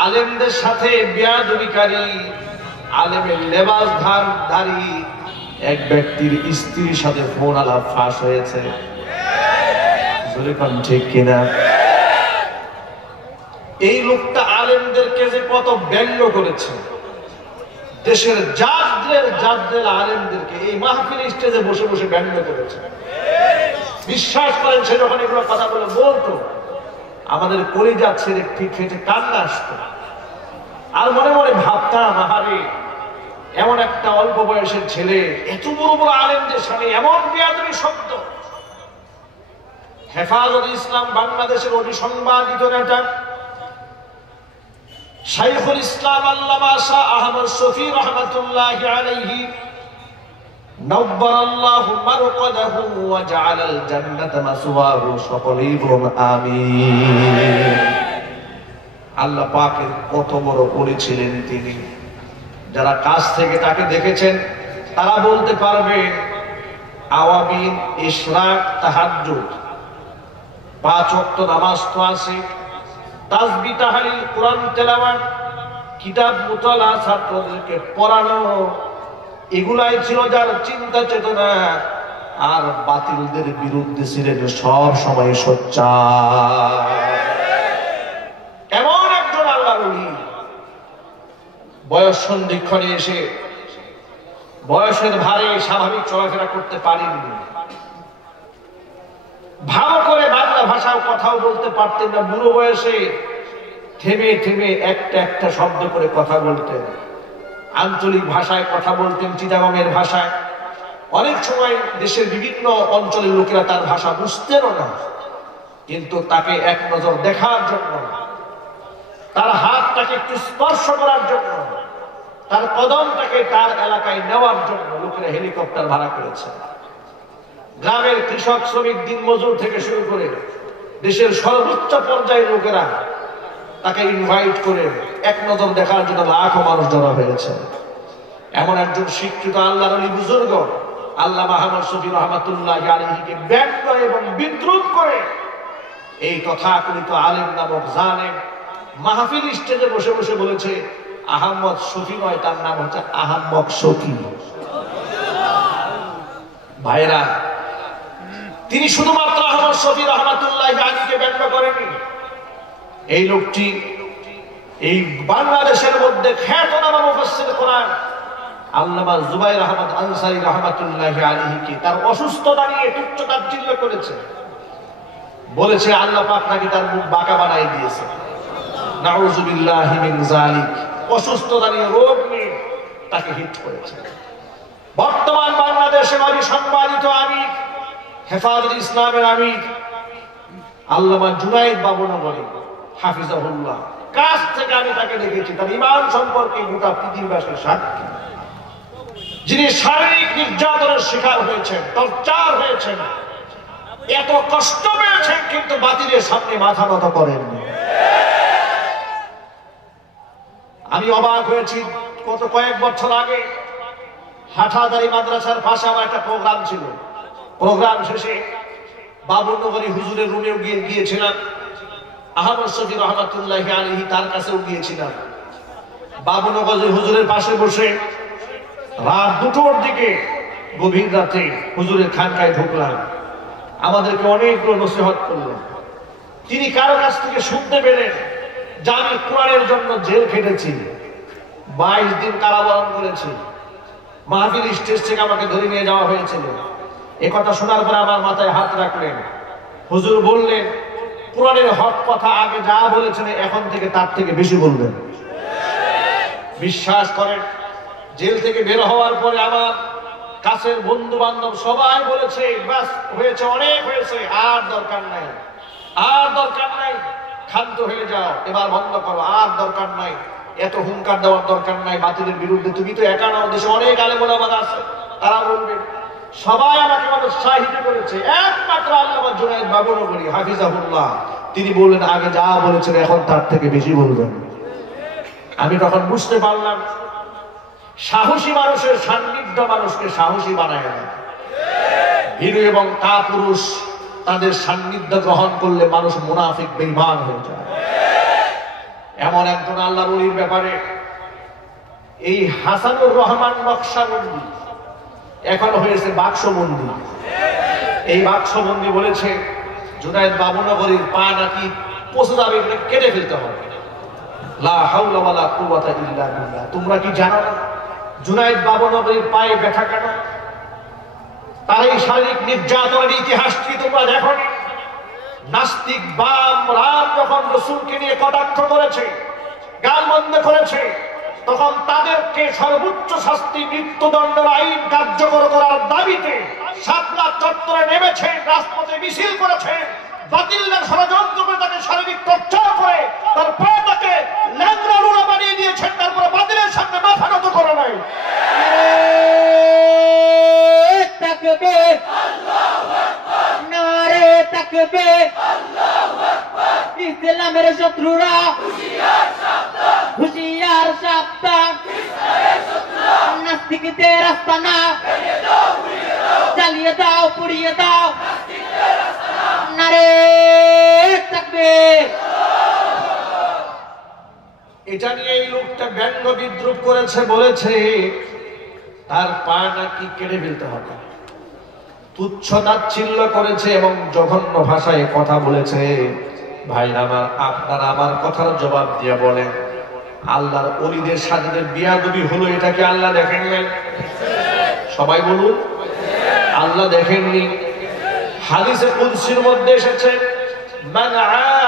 আলেমদের সাথে বেয়াদবিকারী, আলেমের লেবাসধারী এক ব্যক্তির স্ত্রীর সাথে ফোন আলাপ ফাঁস হয়েছে। ঠিক কিনা? এই লোকটা আলেমদেরকে যে কত ব্যঙ্গ করেছে, দেশের জাদ্রেল আলেমদেরকে এই মাহফিল স্টেজে বসে বসে ব্যঙ্গ করেছে। বিশ্বাস করেন, সে যখন এগুলো কথা বলে বলতো আমাদের কলিজা ছেড়ে ফেটে কান্না আসতো। আর মনে মনে ভাবতাম, আহারে এমন একটা অল্প বয়সের ছেলে এত বড় বড় আলেমদের সামনে এমন বেয়াদবি শব্দ। হেফাজত ইসলাম বাংলাদেশের অতি সংবাদিত নেতা শাইখুল ইসলাম আল্লামা শাহ আহমদ শফি রাহমাতুল্লাহি আলাইহি নব্বারাল্লাহু মারকাদাহু ওয়া জাআলাল জান্নাতা মাসওয়াহু, সকলেই বলুন আমিন। আল্লাহ পাকের কত বড় ওলি ছিলেন তিনি। যারা কাছ থেকে তাকে দেখেছেন তারা বলতে পারবে আওয়াবিন, ইশরাক, তাহাজ্জুদ, 5 ওয়াক্ত নামাজ তো আছে, তাসবিহ, তাহলিল, কোরআন তেলাওয়াত, কিতাব মুতালা, ছাত্রদেরকে পড়ানো, এগুলাই ছিল যার চিন্তা চেতনা। আর বাতিলদের বিরুদ্ধে ছিলেন সব সময় সোচ্চার। এমন একজন আল্লাহর ওলি বয়স সন্ধিক্ষণে এসে বয়সের ভারে স্বাভাবিক চলাফেরা করতে পারেননি। ভালো করে বাংলা ভাষাও কথাও বলতে পারতেন না। বুড়ো বয়সে থেমে থেমে একটা একটা শব্দ করে কথা বলতেন। আঞ্চলিক ভাষায় কথা বলতেন, চিটাগংয়ের ভাষায়। অনেক সময় দেশের বিভিন্ন অঞ্চলের লোকেরা তার ভাষা বুঝতেনও না, কিন্তু তাকে এক নজর দেখার জন্য, তার হাতটাকে একটু স্পর্শ করার জন্য, তার কদমটাকে তার এলাকায় নেওয়ার জন্য লোকেরা হেলিকপ্টার ভাড়া করেছে। গ্রামের কৃষক, শ্রমিক, দিন মজুর থেকে শুরু করে দেশের সর্বোচ্চ পর্যায়ের লোকেরা তাকে ইনভাইট করে এক নজর দেখার জন্য লাখো মানুষ জড়ো হয়েছে। এমন একজন শিক্ষিত আল্লাহর ওলি বুজুর্গ আল্লামা আহমদ শফি রাহমাতুল্লাহি আলাইহিকে ব্যঙ্গ এবং বিদ্রুপ করে এই তথাকথিত আলেম নামক জালেম মাহফিল স্টেজে বসে বসে বলেছে আহমদ শফি নয়, তার নাম হচ্ছে আহম্মক শফি। ভাইরা, তিনি শুধুমাত্র আহমদ শফি রাহমাতুল্লাহি আলাইহিকে ব্যঙ্গ করেনি। এই লোকটি এই বাংলাদেশের মধ্যে খ্যাতনামা মুফাসসির কোরআন আল্লামা জুবাইর আহমদ আনসারী রাহমাতুল্লাহি আলাইহিকে তার অসুস্থতা নিয়ে তুচ্ছ-তাচ্ছিল্য করেছে। বলেছে আল্লাহ পাক নাকি তার মুখ বাঁকা বানাই দিয়েছে। নাউযুবিল্লাহি মিন যালিক। অসুস্থতা নিয়ে, রোগ নিয়ে তাকে হিট করেছে। বর্তমান বাংলাদেশের সংবাদিত আমির, হেফাজত ইসলামের আমির আল্লামা জুনায়েদ বাবুনগরী হাফিজাহুল্লাহ, কাছ থেকে আমি তাকে দেখেছি। তার ঈমান সম্পর্কে গোটা পৃথিবীবাসীর সাক্ষী। যিনি শারীরিক নির্যাতনের শিকার হয়েছেন, টর্চার হয়েছেন, এত কষ্ট পেয়েছেন, কিন্তু বাতিলের সামনে মাথা নত করেননি। আমি অবাক হয়েছি, কয়েক বছর আগে হাটাদারি মাদ্রাসার পাশে আমার একটা প্রোগ্রাম ছিল। প্রোগ্রাম শেষে বাবুনগরী হুজুরের রুমেও গিয়েছিলাম, আহমদ শফি রহমাতুল্লাহি আলাইহি তার কাছেও গিয়েছিলাম। বাবুনগরী হুজুরের পাশে বসে রাত 2টোর দিকে গভীর রাতে হুজুরের খানকায় ঢুকলাম। আমাদেরকে অনেকগুলো নসিহত করলেন। তিনি কারো কাছ থেকে শুনতে পেলেন যে আমি কোরআনের জন্য জেল খেটেছি, 22 দিন কারাবরণ করেছি, মাহফিল স্টেজ থেকে আমাকে ধরে নিয়ে যাওয়া হয়েছিল। এ কথা শোনার পরে আমার মাথায় হাত রাখলেন। হুজুর বললেন, কোরআনের হক কথা আগে যা বলেছেন এখন থেকে তার থেকে বেশি বলবেন। বিশ্বাস করেন, জেল থেকে বের হওয়ার পরে আমার কাছের বন্ধু বান্ধব সবাই বলেছে, বাস হয়েছে, অনেক হয়েছে, আর দরকার নাই, আর দরকার নাই, ক্ষান্ত হয়ে যাও, এবার বন্ধ করো, আর দরকার নাই, এত হুঙ্কার দেওয়ার দরকার নাই বাতিলের বিরুদ্ধে, তুমি তো একা নাও, দেশে অনেক আলেম ওলামা আছে, তারা বলবে। সবাই আমাকে উৎসাহিত করেছে, একমাত্র আল্লামা জুনায়েদ বাবুনগরী হাফিজাহুল্লাহ তিনি বললেন আগে যা বলেছেন এখন তার থেকে বেশি বলবেন। আমি তখন বুঝতে পারলাম সাহসী মানুষের সান্নিধ্য মানুষকে সাহসী বানায় না। ভীরু এবং কাপুরুষ তাদের সান্নিধ্য গ্রহণ করলে মানুষ মুনাফিক বেঈমান হয়ে যায়। এমন একজন আল্লাহর ওলির ব্যাপারে এই হাসানুর রহমান নকশবন্দি এখন হয়েছে বাক্সবন্দি। এই বাক্সবন্দি বলেছে জুনায়েদ বাবুনগরীর পা নাকি পচে যাবে, কেটে ফেলতে হবে। লা হাওলা ওয়ালা কুওয়াতা ইল্লা বিল্লাহ। তোমরা কি জানো না জুনায়েদ বাবুনগরীর পায়ে ব্যথা কেন? তার এই শারীরিক নির্যাতনের ইতিহাস কি তোমরা দেখো? নাস্তিক বাম রাম যখন রাসূলকে নিয়ে কটাক্ষ করেছে, গাল বন্ধ করেছে, তখন তাদেরকে সর্বোচ্চ শাস্তি মৃত্যুদণ্ডের আইন কার্যকর করার দাবিতে শাপলা চত্বরে নেমেছে, রাজপথে মিছিল করেছে, বাতিলদের ষড়যন্ত্র করে তাকে শারীরিক টর্চার করে তার পাটাকে ল্যাংড়া লুড়া বানিয়ে দিয়েছেন, তারপরে বাতিলের সামনে মাথা নত করে নাই। তাকবীর, আল্লাহু আকবার, নারে তাকবীর, আল্লাহু আকবার। ইসলামের শত্রুরা হুঁশিয়ার সাবধান, হুঁশিয়ার সাবধান, ইসলামের শত্রুরা নাস্তিকদের আস্তানা ভেঙে দাও, পুড়িয়ে দাও, জ্বালিয়ে দাও, পুড়িয়ে দাও, নাস্তিকদের আস্তানা। নারে তাকবীর। এটা নিয়ে এই লোকটা ব্যঙ্গ বিদ্রুপ করেছে, বলেছে তার পা নাকি কেটে ফেলতে হবে, তুচ্ছ তাচ্ছিল্য করেছে এবং জঘন্য ভাষায় কথা বলেছে। ভাই আমার, আপনারা আমার কথার জবাব দিয়ে বলেন, আল্লাহর ওলিদের সাথে বিয়াদবি হলো, এটাকে আল্লাহ দেখেননি? সবাই বলুন, আল্লাহ দেখেননি? হাদিসে কুদসির মধ্যে এসেছে, মান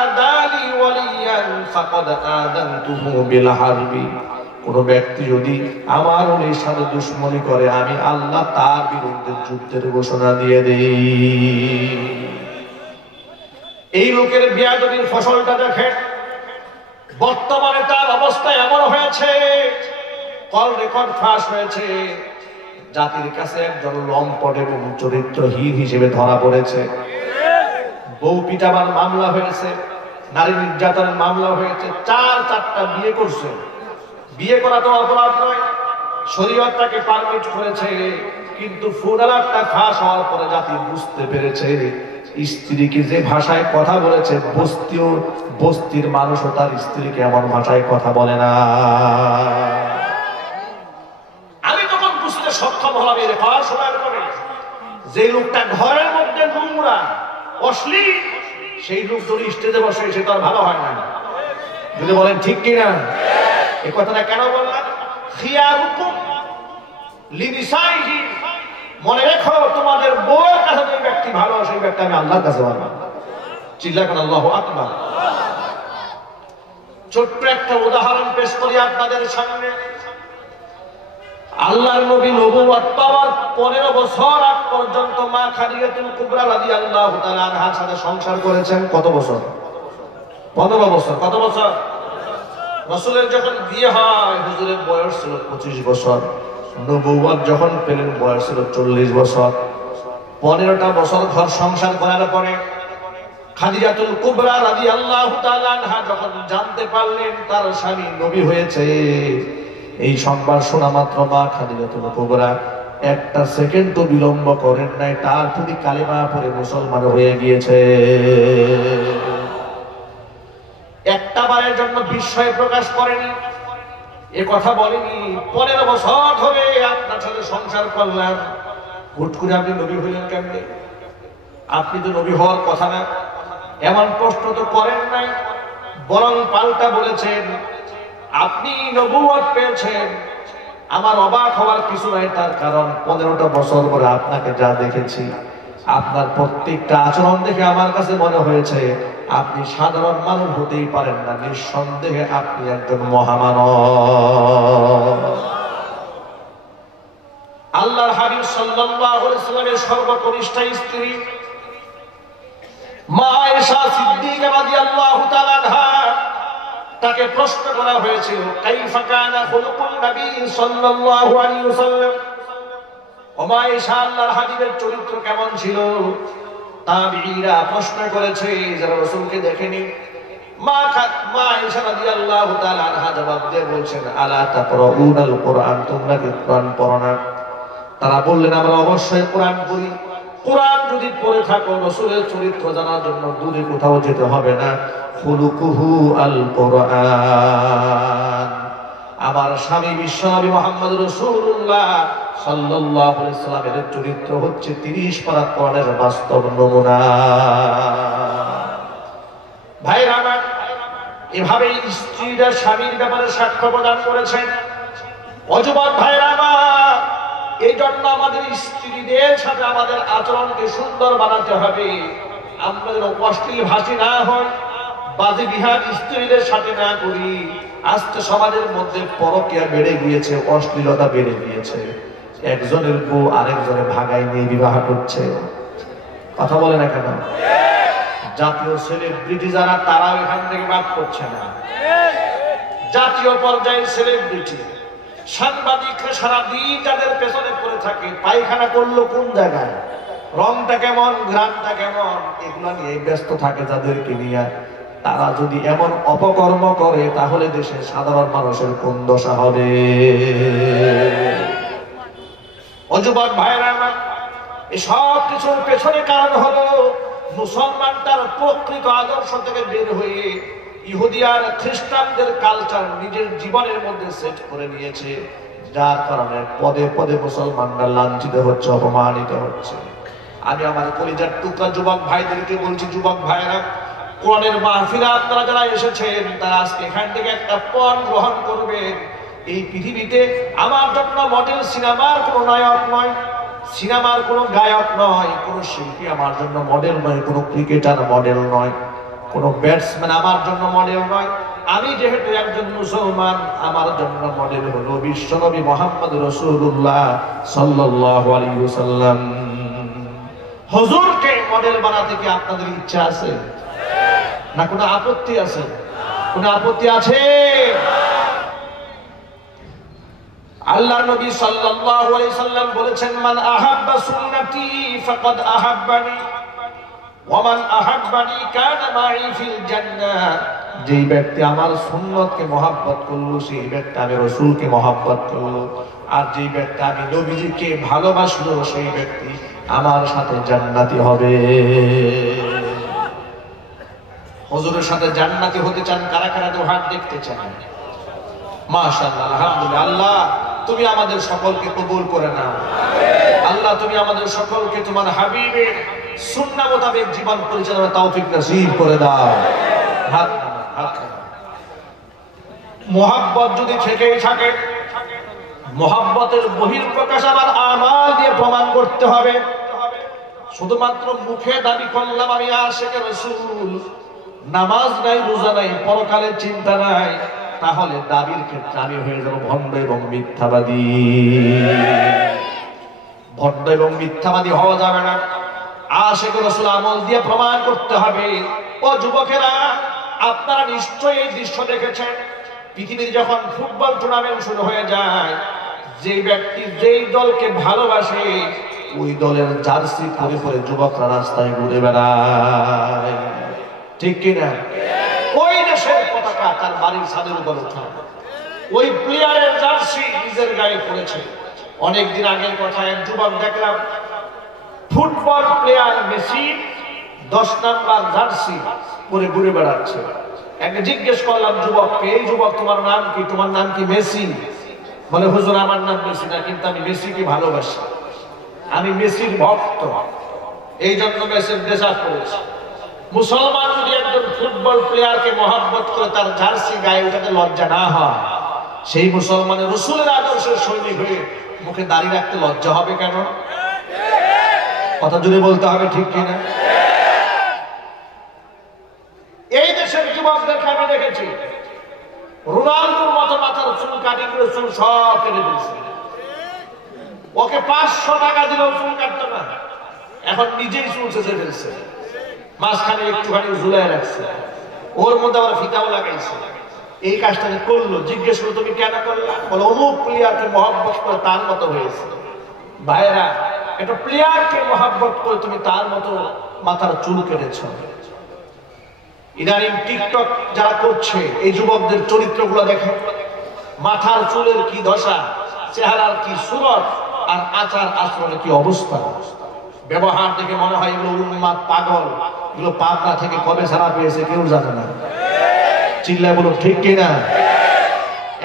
আদালি ওয়ালিয়ান ফাকাদ আযানতুহু বিল হারবি। কোন ব্যক্তি যদি আমার ওলির সাথে দুশমনি করে, আমি আল্লাহ তার বিরুদ্ধে যুদ্ধের ঘোষণা দিয়ে দেই। এই লোকের বিয়াদবির ফসলটা দেখেন। বর্তমানে তার অবস্থা এমন হয়েছে, কল রেকর্ড ফাঁস হয়েছে, জাতির কাছে একজন লম্পট এবং চরিত্রহীন হিসেবে ধরা পড়েছে। বউ পিটাবার মামলা হয়েছে, নারী নির্যাতনের মামলা হয়েছে, 4-4টা বিয়ে করছে। বিয়ে করা তো অপরাধ নয়, শরীয়ত তাকে পারমিট করেছে, কিন্তু ফুরালাপটা ফাঁস হওয়ার পরে জাতি বুঝতে পেরেছে স্ত্রীকে যে ভাষায় কথা বলেছে, বস্তির মানুষও তার স্ত্রীকে এমন ভাষায় কথা বলে না। আমি তখন বুঝতে সক্ষম হলাম এর হওয়ার সময় পরে যে লোকটা ঘরের মধ্যে নোংরা অশ্লীল, সেই লোক যদি স্টেজে বসে সে তো আর ভালো হয় না। যদি বলেন ঠিক কিনা? এই কথাটা কেন বললাম? খিয়ারুকুম লিনিসাইহি, মনে রেখো তোমাদের বউয়ের কাছে যে ব্যক্তি ভালো, সেই ব্যক্তি আমি আল্লাহর কাছে ভালো। চিল্লা করে আল্লাহু আকবার। ছোট্ট একটা উদাহরণ পেশ করি আপনাদের সামনে। আল্লাহর নবী নবুয়ত পাওয়ার 15 বছর আগ পর্যন্ত মা খাদিজাতুল কুবরা রাদিয়াল্লাহু তাআলা আনহার সাথে সংসার করেছেন। কত বছর? 15 বছর। কত বছর? রাসূলের যখন বিয়ে হয় হুজুরের বয়স ছিল 25 বছর, নবুয়ত যখন পেলেন বয়স ছিল 40 বছর। 15টা বছর ঘর সংসার করার পরে খাদিজাতুল কুবরা রাদিয়াল্লাহু তাআলা আনহা যখন জানতে পারলেন তার স্বামী নবী হয়েছে, এই সংবাদ শোনা মাত্র মা খাদিজাতুল কুবরা একটা সেকেন্ড তো বিলম্ব করেন নাই, তার প্রতি কালেমা পড়ে মুসলমান হয়ে গিয়েছে। একটা বারের জন্য বিস্ময় প্রকাশ করেনি, এ কথা বলেনি 15 বছর ধরে আপনার সাথে সংসার করলাম, হুট করে আপনি নবী হইলেন কেমনে? আপনি তো নবী হওয়ার কথা না, এমন প্রশ্ন তো করেন নাই, বরং পাল্টা বলেছেন আপনি নবুয়ত পেয়েছেন। আমার অবাক হওয়ার কিছু নাই, তার কারণ 15টা বছর পরে আপনাকে যা দেখেছি, আপনার প্রত্যেকটা আচরণ দেখে আমার কাছে মনে হয়েছে আপনি সাধারণ মানুষ হতেই পারেন না, নিঃসন্দেহে আপনি একজন মহামানব। আল্লাহর হাবিব সাল্লাল্লাহু আলাইহি ওয়াসাল্লামের সর্বকনিষ্ঠ স্ত্রী মা আয়েশা সিদ্দিকা রাদিয়াল্লাহু তাআলা আনহা, তাকে প্রশ্ন করা হয়েছিল কাইফা কানা খুলুকুন নবী সাল্লাল্লাহু আলাইহি ওয়াসাল্লাম, ও মা আয়েশা আল্লাহর হাবিবের চরিত্র কেমন ছিল? তাবিঈরা প্রশ্ন করেছে যারা রাসূলকে দেখেনি। মা আয়েশা রাদিয়াল্লাহু তাআলা আনহা জবাব দিয়ে বলছেন আলা তাকরাউনাল কুরআন, তোমরা কি কোরআন পড়ো না? তারা বললেন আমরা অবশ্যই কোরআন পড়ি। কোরআন যদি পড়ে থাকো রাসূলের চরিত্র জানার জন্য দূরে কোথাও যেতে হবে না, খুলুকুহু আল কুরআন। আমার স্বামী বিশ্বনবী মুহাম্মদ রাসূলুল্লাহ সাল্লাল্লাহু আলাইহি ওয়াসাল্লামের চরিত্র হচ্ছে 30 পারা কোরআনের বাস্তব নমুনা। ভাইরা আমার, এভাবে স্ত্রীরা স্বামীর ব্যাপারে সাক্ষ্য প্রদান করেছেন। অযুবক ভাইরা আমার, এই জন্য আমাদের স্ত্রীদের সাথে আমাদের আচরণকে সুন্দর বানাতে হবে। আমাদের অশ্লীল ভাষী না হয়, বাজে বিহার স্ত্রীদের সাথে না করি। আজকে সমাজের মধ্যে পরকীয়া বেড়ে গিয়েছে, অশ্লীলতা বেড়ে গিয়েছে। একজনের বউ আরেকজনের ভাগাই নিয়ে বিবাহ করছে, কথা বলে না কেন? জাতীয় সেলিব্রিটি যারা, তারাও এখান থেকে বাদ করছে না। জাতীয় পর্যায়ের সেলিব্রিটি সাংবাদিকরা সারাদিন তাদের পেছনে পড়ে থাকে, পায়খানা করলো কোন জায়গায়, রংটা কেমন, ঘ্রাণটা কেমন, এগুলো নিয়ে ব্যস্ত থাকে যাদেরকে নিয়ে। তারা যদি এমন অপকর্ম করে তাহলে দেশের সাধারণ মানুষের কোন দশা হবে? যুবক ভাইরা আমার, এই সব কিছুর পেছনে কারণ হলো মুসলমান তার প্রকৃত আদর্শ থেকে বের হয়ে ইহুদি আর খ্রিস্টানদের কালচার নিজের জীবনের মধ্যে সেট করে নিয়েছে, যার কারণে পদে পদে মুসলমানরা লাঞ্ছিত হচ্ছে, অপমানিত হচ্ছে। আমি আমার কলিজার টুকরা যুবক ভাইদেরকে বলছি, যুবক ভাইরা, কোরআনের মাহফিলে আপনারা যারা এসেছেন তারা আজকে এখান থেকে একটা পণ গ্রহণ করবেন। এই পৃথিবীতে আমার জন্য মডেল সিনেমার কোনো নায়ক নয়, সিনেমার কোনো গায়ক নয়, কোনো শিল্পী আমার জন্য মডেল নয়, কোনো ক্রিকেটার মডেল নয়, কোনো ব্যাটসম্যান আমার জন্য মডেল নয়। আমি যেহেতু একজন মুসলমান, আমার জন্য মডেল হলো বিশ্বনবী মুহাম্মদ রাসূলুল্লাহ সাল্লাল্লাহু আলাইহি ওয়াসাল্লাম। হুজুরকে মডেল বানাতে কি আপনাদের ইচ্ছা আছে না কোনো আপত্তি আছে? কোনো আপত্তি আছে? আল্লাহর নবী সাল্লাল্লাহু আলাইহি সাল্লাম বলেছেন মান আহাব্বা সুন্নতি ফাকাদ আহাব্বানি ওয়া মান আহাব্বানি কানা মাই ফিল জান্নাহ। যেই ব্যক্তি আমার সুন্নতকে মহব্বত করলো সেই ব্যক্তি আমি রাসূলকে মহব্বত করলো, আর যেই ব্যক্তি আমি নবীজিকে ভালোবাসলো সেই ব্যক্তি আমার সাথে জান্নাতি হবে। হুজুরের সাথে জান্নাতি হতে চান কারা কারা? তো হাত দেখতে চান। মাশাআল্লাহ, আলহামদুলিল্লাহ। আল্লাহ তুমি আমাদের সকলকে কবুল করে নাও। আল্লাহ তুমি আমাদের সকলকে তোমার হাবিবের সুন্নাহ মোতাবেক জীবন পরিচালনার তৌফিক নসিব করে দাও। হাত মুহাব্বত যদি থেকেই থাকে, মুহাব্বতের বহিঃপ্রকাশ আবার আমাল দিয়ে প্রমাণ করতে হবে। শুধুমাত্র মুখে দাবি করলাম আমি আশিকে রাসূল, নামাজ নাই, রোজা নাই, পরকালের চিন্তা নাই, তাহলে দাবির ক্ষেত্রে আমি হয়ে যাব ভণ্ড এবং মিথ্যাবাদী। ভণ্ড এবং মিথ্যাবাদী হওয়া যাবে না। আশিকে রাসূল আমল দিয়ে প্রমাণ করতে হবে। ও যুবকেরা, আপনারা নিশ্চয়ই এই দৃশ্য দেখেছেন, পৃথিবীর যখন ফুটবল টুর্নামেন্ট শুরু হয়ে যায়, যে ব্যক্তি যেই দলকে ভালোবাসে ওই দলের জার্সি পরে পরে যুবকরা রাস্তায় ঘুরে বেড়ায়, ঠিক কিনা? ওই দেশের পতাকা তার বাড়ির ছাদের উপর ওঠা, ওই প্লেয়ারের জার্সি নিজের গায়ে পড়েছে, অনেকদিন আগের কথা, এক যুবক দেখলাম football player Messi 10 number jersey পরে ঘুরে বেড়াচ্ছে। একটা জিজ্ঞেস করলাম যুবককে, এই যুবক তোমার নাম কি? তোমার নাম কি মেসি? বলে হুজুর আমার নাম মেসি না, কিন্তু আমি মেসিকে ভালোবাসি, আমি মেসির ভক্ত, এই জন্য মেসির ড্রেস করেছি। মুসলমান যদি একজন ফুটবল প্লেয়ারকে মহব্বত করে তার জার্সি গায়ে উঠাতে লজ্জা না হয়, সেই মুসলমানের রাসূলের আদর্শের সৈনিক হয়ে মুখে দাড়ি রাখতে লজ্জা হবে কেন? কথা জুড়ে বলতে হবে, ঠিক কিনা? এই দেশের যুবকদেরকে আমি দেখেছি রোনাল্ডোর মতো মাথার চুল কাটি করে চুল সব কেটে দিয়েছে। ওকে 500 টাকা দিলেও চুল কাটতো না, এখন নিজেই চুল ছেঁচে ফেলছে, মাঝখানে একটুখানি ঝুলাই রাখছে, ওর মধ্যে আবার ফিতাও লাগাইছে। এই কাজটা করলো, জিজ্ঞেস করলো তুমি কেন করলা? বলে অমুক প্লেয়ারকে মহব্বত করে তার মতো হয়েছে। ভাইরা, একটা প্লেয়ারকে মহব্বত করে তুমি তার মতো মাথার চুল কেটেছ। ইদানিং টিকটক যারা করছে এই যুবকদের চরিত্রগুলো দেখেন, মাথার চুলের কি দশা, চেহারার কি সুরত, আর আচার আচরণের কি অবস্থা। ব্যবহার দেখে মনে হয় এগুলো উন্মাদ পাগল, এগুলো পাবনা থেকে কবে ছাড়া পেয়েছে কেউ জানে না। চিল্লায় বলো ঠিক কিনা?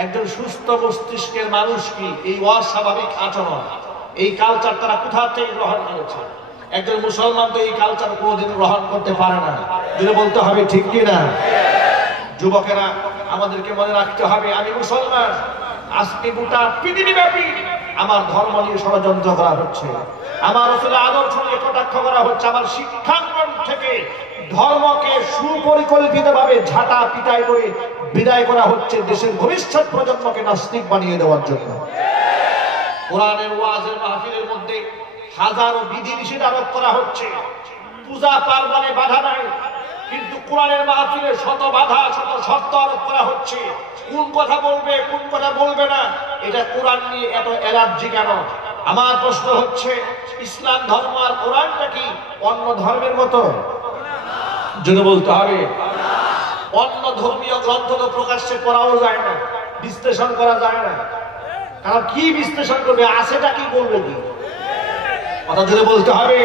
একজন সুস্থ মস্তিষ্কের মানুষ কি এই অস্বাভাবিক আচরণ, এই কালচার তারা কোথা থেকে গ্রহণ করেছে? একজন মুসলমান তো এই কালচার কোনোদিন গ্রহণ করতে পারে না, যদি বলতে হবে ঠিক কিনা? যুবকেরা আমাদেরকে মনে রাখতে হবে, আমি মুসলমান, আজকে গোটা পৃথিবীব্যাপী আমার ধর্ম নিয়ে ষড়যন্ত্র করা হচ্ছে, আমার রাসূলের আদর্শ নিয়ে কটাক্ষ করা হচ্ছে, আমার শিক্ষাঙ্গন থেকে ধর্মকে সুপরিকল্পিতভাবে ঝাঁটা পিটাই করে বিদায় করা হচ্ছে দেশের ভবিষ্যৎ প্রজন্মকে নাস্তিক বানিয়ে দেওয়ার জন্য। কোরআনের ওয়াজের মাহফিলের মধ্যে হাজারো বিধিনিষেধ আরোপ করা হচ্ছে, পূজা পার্বণে বাধা নাই, কিন্তু কোরআনের মাহফিলে শত বাধা শত শর্ত আরোপ করা হচ্ছে। কোন কথা বলবে কোন কথা বলবে না, এটা কোরআন নিয়ে এত অ্যালার্জি কেন? আমার প্রশ্ন হচ্ছে, ইসলাম ধর্ম আর কোরআনটা কি অন্য ধর্মের মতো? যদি বলতে হবে, অন্য ধর্মীয় গ্রন্থ তো প্রকাশ্যে পড়াও যায় না, বিশ্লেষণ করা যায় না, কারণ কি বিশ্লেষণ করবে, আছেটা কি বলবে কি? কথা জুড়ে বলতে হবে।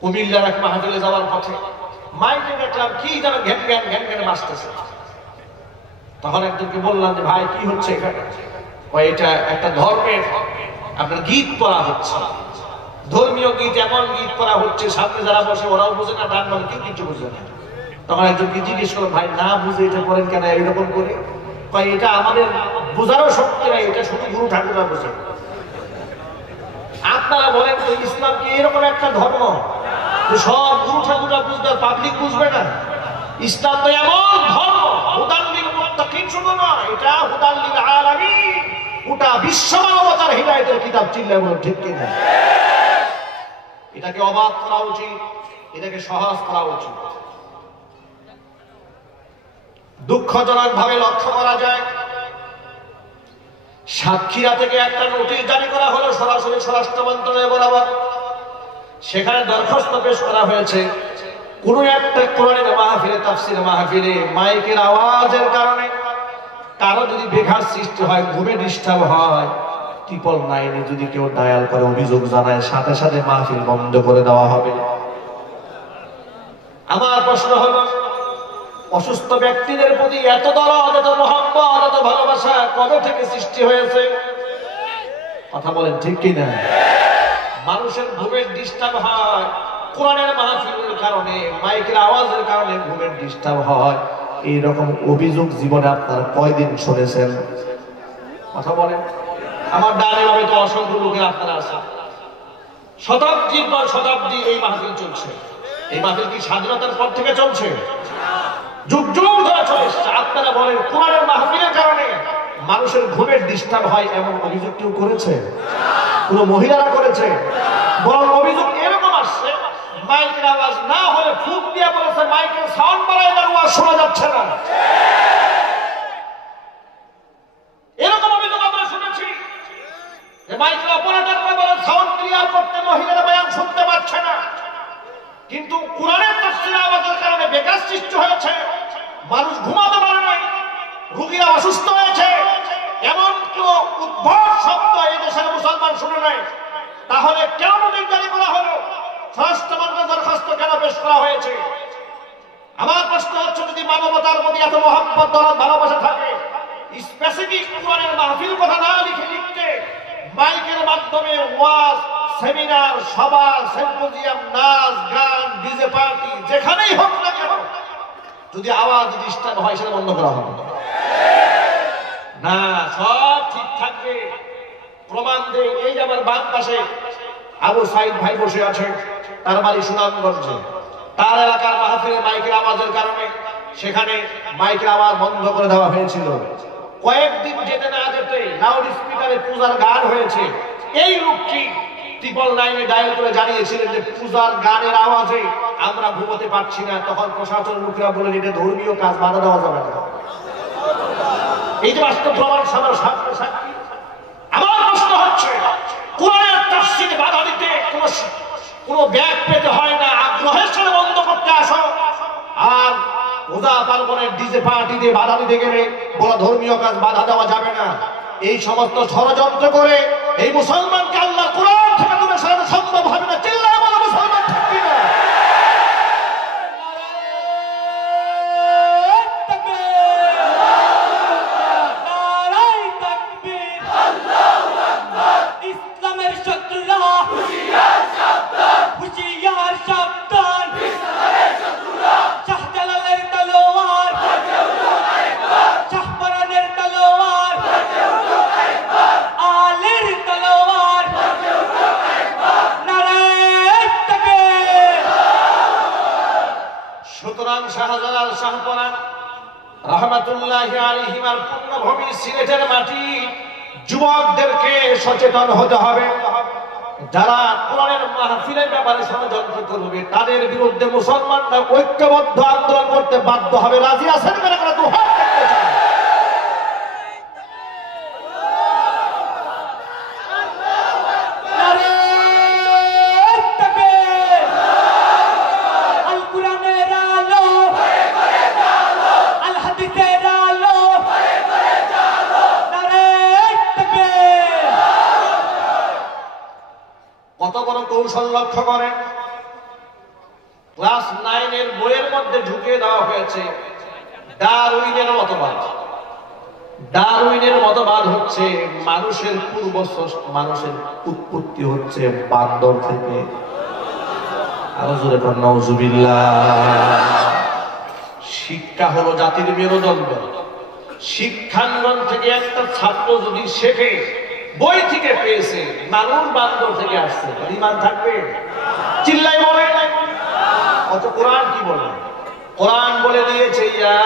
কুমিল্লার এক মাহফিলে যাওয়ার পথে মাইকে দেখলাম কি যেন ঘ্যান ঘ্যান ঘ্যান ঘ্যান বাজতেছে। তখন একজনকে বললাম যে ভাই কি হচ্ছে এখানে? এটা একটা ধর্মের আপনার গীত পড়া হচ্ছে, ধর্মীয় গীত, এমন গীত পড়া হচ্ছে সামনে যারা বসে ওরাও বোঝে না, ডান বাম কেউ কিছু বোঝে না। তখন একজনকে জিজ্ঞেস করলো, ভাই না বুঝে এটা করেন কেন এইরকম করে? এটা আমাদের বোঝারও শক্তি নাই, এটা শুধু গুরু ঠাকুররা বোঝে। আপনারা বলেন তো ইসলাম কি এরকম একটা ধর্ম যে সব গুরু ঠাকুররা বুঝবে পাবলিক বুঝবে না? ইসলাম তো এমন ধর্ম, হুদাল লিল মুত্তাকিন শুধু নয়, এটা হুদাল লিল আলামিন, গোটা বিশ্ব মানবতার হিদায়াতের কিতাব। চিল্লায় বলো ঠিক কিনা? এটাকে অবাক করা উচিত, এটাকে সহজ করা উচিত। দুঃখজনক ভাবে লক্ষ্য করা যায়, সাতক্ষীরা থেকে একটা নোটিশ জারি করা হলো সরাসরি স্বরাষ্ট্র মন্ত্রণালয় বরাবর। সেখানে দরখাস্ত পেশ করা হয়েছে, কোন একটা কোরআনের মাহফিলে, তাফসীর মাহফিলে মাইকের আওয়াজের কারণে কারো যদি বেঘাত সৃষ্টি হয়, ঘুমে ডিস্টার্ব হয়, 999 যদি কেউ ডায়াল করে অভিযোগ জানায়, সাথে সাথে মাহফিল বন্ধ করে দেওয়া হবে। আমার প্রশ্ন হলো, অসুস্থ ব্যক্তিদের প্রতি এত দরদ, এত মহব্বত, এত ভালোবাসা কবে থেকে সৃষ্টি হয়েছে? কথা বলেন ঠিক কিনা? মানুষের ঘুমের ডিস্টার্ব হয় কোরআনের মাহফিলের কারণে, মাইকের আওয়াজের কারণে ঘুমের ডিস্টার্ব হয়। এইরকম অভিযোগ জীবনে আপনারা কয়দিন শুনেছেন? কথা বলেন। আমার ডানে বামে তো অসংখ্য লোকের আপনারা আছেন, শতাব্দীর পর শতাব্দী এই মাহফিল চলছে। এই মাহফিল কি স্বাধীনতার পর থেকে চলছে? যুগ যুগ ধরে চলে এসেছে। আপনারা বলেন কোরআনের মাহফিলের কারণে মানুষের ঘুমের ডিস্টার্ব হয় এমন অভিযোগ কেউ করেছে? কোন মহিলারা করেছে? বরং অভিযোগ এরকম আসছে, মাইকের আওয়াজ না হলে ফুক দিয়ে বলেছে মাইকের সাউন্ড বাড়ায় দেওয়ার আওয়াজ শোনা যাচ্ছে না। এরকম অভিযোগ আমরা শুনেছি যে মাইকের অপারেটররা বলে সাউন্ড ক্লিয়ার করতে মহিলারা বয়ান শুনতে পাচ্ছে না। কিন্তু কোরআনের তাফসীর আওয়াজের কারণে বেকার সৃষ্টি হয়েছে, মানুষ ঘুমাতে পারে নাই, রোগীরা অসুস্থ হয়েছে, এমন কোন ভট শব্দ এই দেশের মুসলমান শুনে নাই, তাহলে কেন নির্ধারিত করা হলো? স্বরাষ্ট্র মন্ত্রণালয়ের দরখাস্ত কেন পেশ করা হয়েছে? আমার প্রশ্ন হচ্ছে, যদি মানবতার প্রতি এত মহব্বত দরদ ভালোবাসা থাকে, স্পেসিফিক কোরআনের মাহফিল কথা না লিখতে মাইকের মাধ্যমে ওয়াজ, সেমিনার, সভা, সিম্পোজিয়াম, নাচ গান, ডিজে পার্টি যেখানেই হোক না কেন, যদি আওয়াজ ডিস্টার্ব হয় সেটা বন্ধ করা হবে না, সব ঠিক থাকবে। প্রমাণ দেয়, এই যে আমার বাম পাশে আবু সাইদ ভাই বসে আছে, তার বাড়ি সুনামগঞ্জে। তার এলাকার মাহফিলে মাইকের আওয়াজের কারণে সেখানে মাইকের আওয়াজ বন্ধ করে দেওয়া হয়েছিল। কয়েকদিন যেতে না যেতে লাউড স্পিকারে পূজার গান হয়েছে। এই লোকটি 999 ডায়াল করে জানিয়েছিলেন যে পূজার গানের আওয়াজে আমরা ঘুমোতে পারছি না। তখন প্রশাসন লোকেরা বলেন এটা ধর্মীয় কাজ, বাধা দেওয়া যাবে না। এই যে বাস্তব প্রমাণ সবার সামনে সাক্ষী। আমার প্রশ্ন হচ্ছে, কোরআনের তাফসীরে বাধা দিতে কোনো ব্যাগ পেতে হয় না, আগ্রহের সাথে বন্ধ করতে আসো। আর পূজা পার্বণের ডিজে পার্টি দিয়ে বাধা দিতে গেলে বড় ধর্মীয় কাজ বাধা দেওয়া যাবে না। এই সমস্ত ষড়যন্ত্র করে এই মুসলমানকে আল্লাহ কোরআন থেকে দূরে সরানো সম্ভব হবে না। চিল্লায় বলো মুসলমান ঠিক কিনা? ইসলামের শত্রুরা হুঁশিয়ার সাবধান, হুঁশিয়ার সাবধান, ইসলামের শত্রুরা শাহজালালের তলোয়ার, শাহপরানের তলোয়ার, আলীর তলোয়ার, নারায়ে তাকবীর। সুতরাং শাহজালাল, শাহপরান রাহমাতুল্লাহি আলাইহিমার পূর্ণভূমি সিলেটের মাটি, যুবকদেরকে সচেতন হতে হবে। যারা কোরআনের মাহফিলের ব্যাপারে ষড়যন্ত্র করবে তাদের বিরুদ্ধে মুসলমানরা ঐক্যবদ্ধ আন্দোলন করতে বাধ্য হবে। রাজি আছেন কিনা? করে দুই হাত দেখতে চাই। নারায়ে তাকবীর। আল কোরআনের আলো ঘরে ঘরে জ্বালো, আল হাদিসের আলো ঘরে ঘরে জ্বালো, নারায়ে তাকবীর। কত বড় কৌশল লক্ষ্য করেন। ক্লাস 9 এর বইয়ের মধ্যে ঢুকিয়ে দেওয়া হয়েছে ডারউইনের মতবাদ। ডারউইনের মতবাদ হচ্ছে মানুষের মানুষের উৎপত্তি হচ্ছে বান্দর থেকে। আরো জোরে বলেন নাউজুবিল্লাহ। শিক্ষা হলো জাতির মেরুদণ্ড। শিক্ষাঙ্গন থেকে একটা ছাত্র যদি শেখে বই থেকে পেয়েছে মানুষ বান্দর থেকে আসছে, ইমান থাকবে? চিল্লাই বলে। অত কোরআন কি বলে? কোরআন বলে দিয়েছে, ইয়া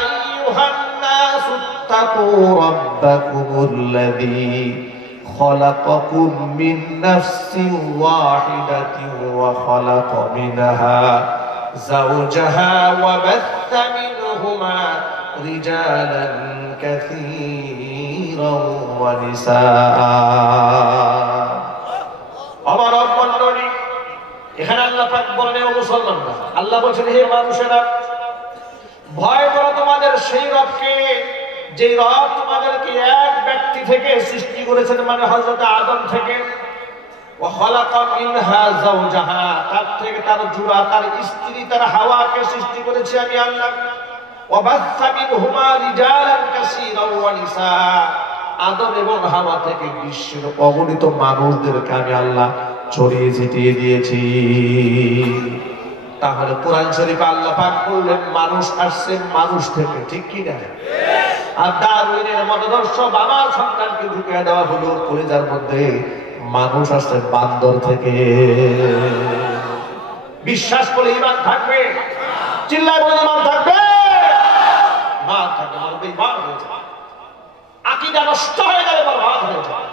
আইয়ুহান নাসু তাকু রাব্বাকুমুল্লাযী খালাকাকুম মিন নাফসিন ওয়াহিদাতিন ওয়া খালাকা মিনহা যাওজাহা ওয়া বাথা মিনহুমা রিজালান কাসীরান ওয়া নিসা। আমার মণ্ডলী, এখানে আল্লাহ পাক বলেন, ও মুসলমানরা, আল্লাহ বলেন, হে মানুষেরা, ভয় করো তোমাদের সেই রবকে, যে রব তোমাদেরকে এক ব্যক্তি থেকে সৃষ্টি করেছেন, মানে হযরত আদম থেকে। ওয়া খালাকা মিনহা যাওজাহা, তার থেকে তার জোড়া, তার স্ত্রী, তার হাওয়াকে সৃষ্টি করেছি আমি আল্লাহ। ওয়া বাথা মিনহুমা রিজালান কাসীরান ওয়া নিসা, আদম এবং হাওয়া থেকে বিশ্বের অগণিত মানুষদেরকে আমি আল্লাহ ছড়িয়ে ছিটিয়ে দিয়েছি। তাহলে কোরআন শরীফে আল্লাহ পাক বললেন মানুষ আসছে মানুষ থেকে, ঠিক কি না? আর ডারউইনের মতাদর্শ বাবার সন্তানকে ঢুকিয়ে দেওয়া হলো কলিজার মধ্যে, মানুষ আসছে বান্দর থেকে। বিশ্বাস করলে ঈমান থাকবে? চিল্লায় বলে ঈমান থাকবে? ঈমান থাকবে, মানে বেঈমান হয়ে যাবে, আকীদা নষ্ট হয়ে যাবে, বরবাদ হয়ে যাবে।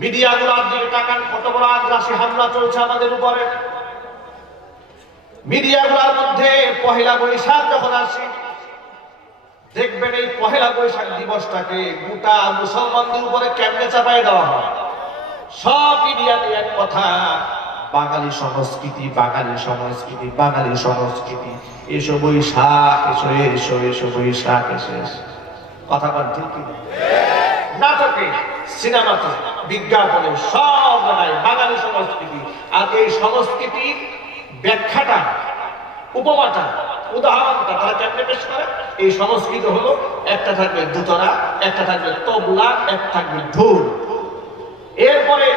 মিডিয়াগুলোর দিকে তাকান, কত বড় আগ্রাসী হামলা চলছে আমাদের উপরে। মিডিয়াগুলোর মধ্যে পহেলা বৈশাখ যখন আসে, দেখবেন এই পহেলা বৈশাখ দিবসটাকে গোটা মুসলমানদের উপরে কেমনে চাপায় দেওয়া হয়। সব মিডিয়াতে এক কথা, বাঙালি সংস্কৃতি, বাঙালি সংস্কৃতি, বাঙালি সংস্কৃতি, এসো বৈশাখ, এসো এসো এসো বৈশাখ এসে। কথা বল ঠিক কি? নাটকে, সিনেমাতে, বিজ্ঞাপনে সব জায়গায় বাঙালি সংস্কৃতি। আর এই সংস্কৃতির ব্যাখ্যাটা, উপমাটা, উদাহরণটা তারা কেমনে পেশ করে? এই সংস্কৃতি হলো একটা থাকবে দুতরা, একটা থাকবে তবলা, একটা থাকবে ঢোল। এরপরে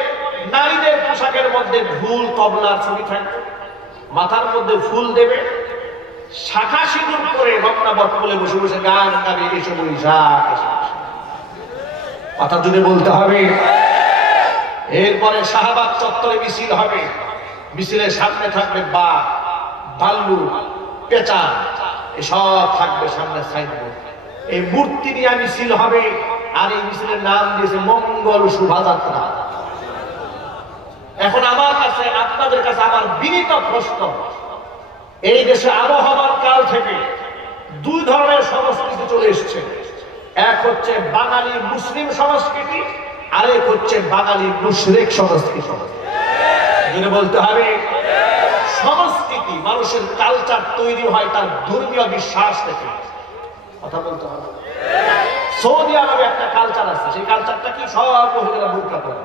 নারীদের পোশাকের মধ্যে ঢোল তবলার ছবি থাকবে, মাথার মধ্যে ফুল দেবে, শাখা সিঁদুর করে রত্নাবত বলে বসে বসে গান গাবে, এসে বৈশাখ এসে। কথা জুড়ে বলতে হবে। এরপরে শাহবাগ চত্বরে মিছিল হবে, মিছিলের সামনে থাকবে বাঘ, ভাল্লু, পেঁচা, এসব থাকবে সামনে সাইনবোর্ড। এই মূর্তি নিয়ে মিছিল হবে, আর এই মিছিলের নাম দিয়েছে মঙ্গল শোভাযাত্রা। এখন আমার কাছে, আপনাদের কাছে আমার বিনীত প্রশ্ন, এই দেশে আবহাওয়ার কাল থেকে দুই ধরনের সংস্কৃতি চলে এসছে। এক হচ্ছে বাঙালি মুসলিম সংস্কৃতি, আরেক হচ্ছে বাঙালি মুশরিক সংস্কৃতি। যেটা বলতে হবে, সংস্কৃতি মানুষের কালচার তৈরি হয় তার ধর্মীয় বিশ্বাস থেকে। কথা বলতে হবে। সৌদি আরবে একটা কালচার আছে, সেই কালচারটা কি? সব মহিলারা বুরকা পরে,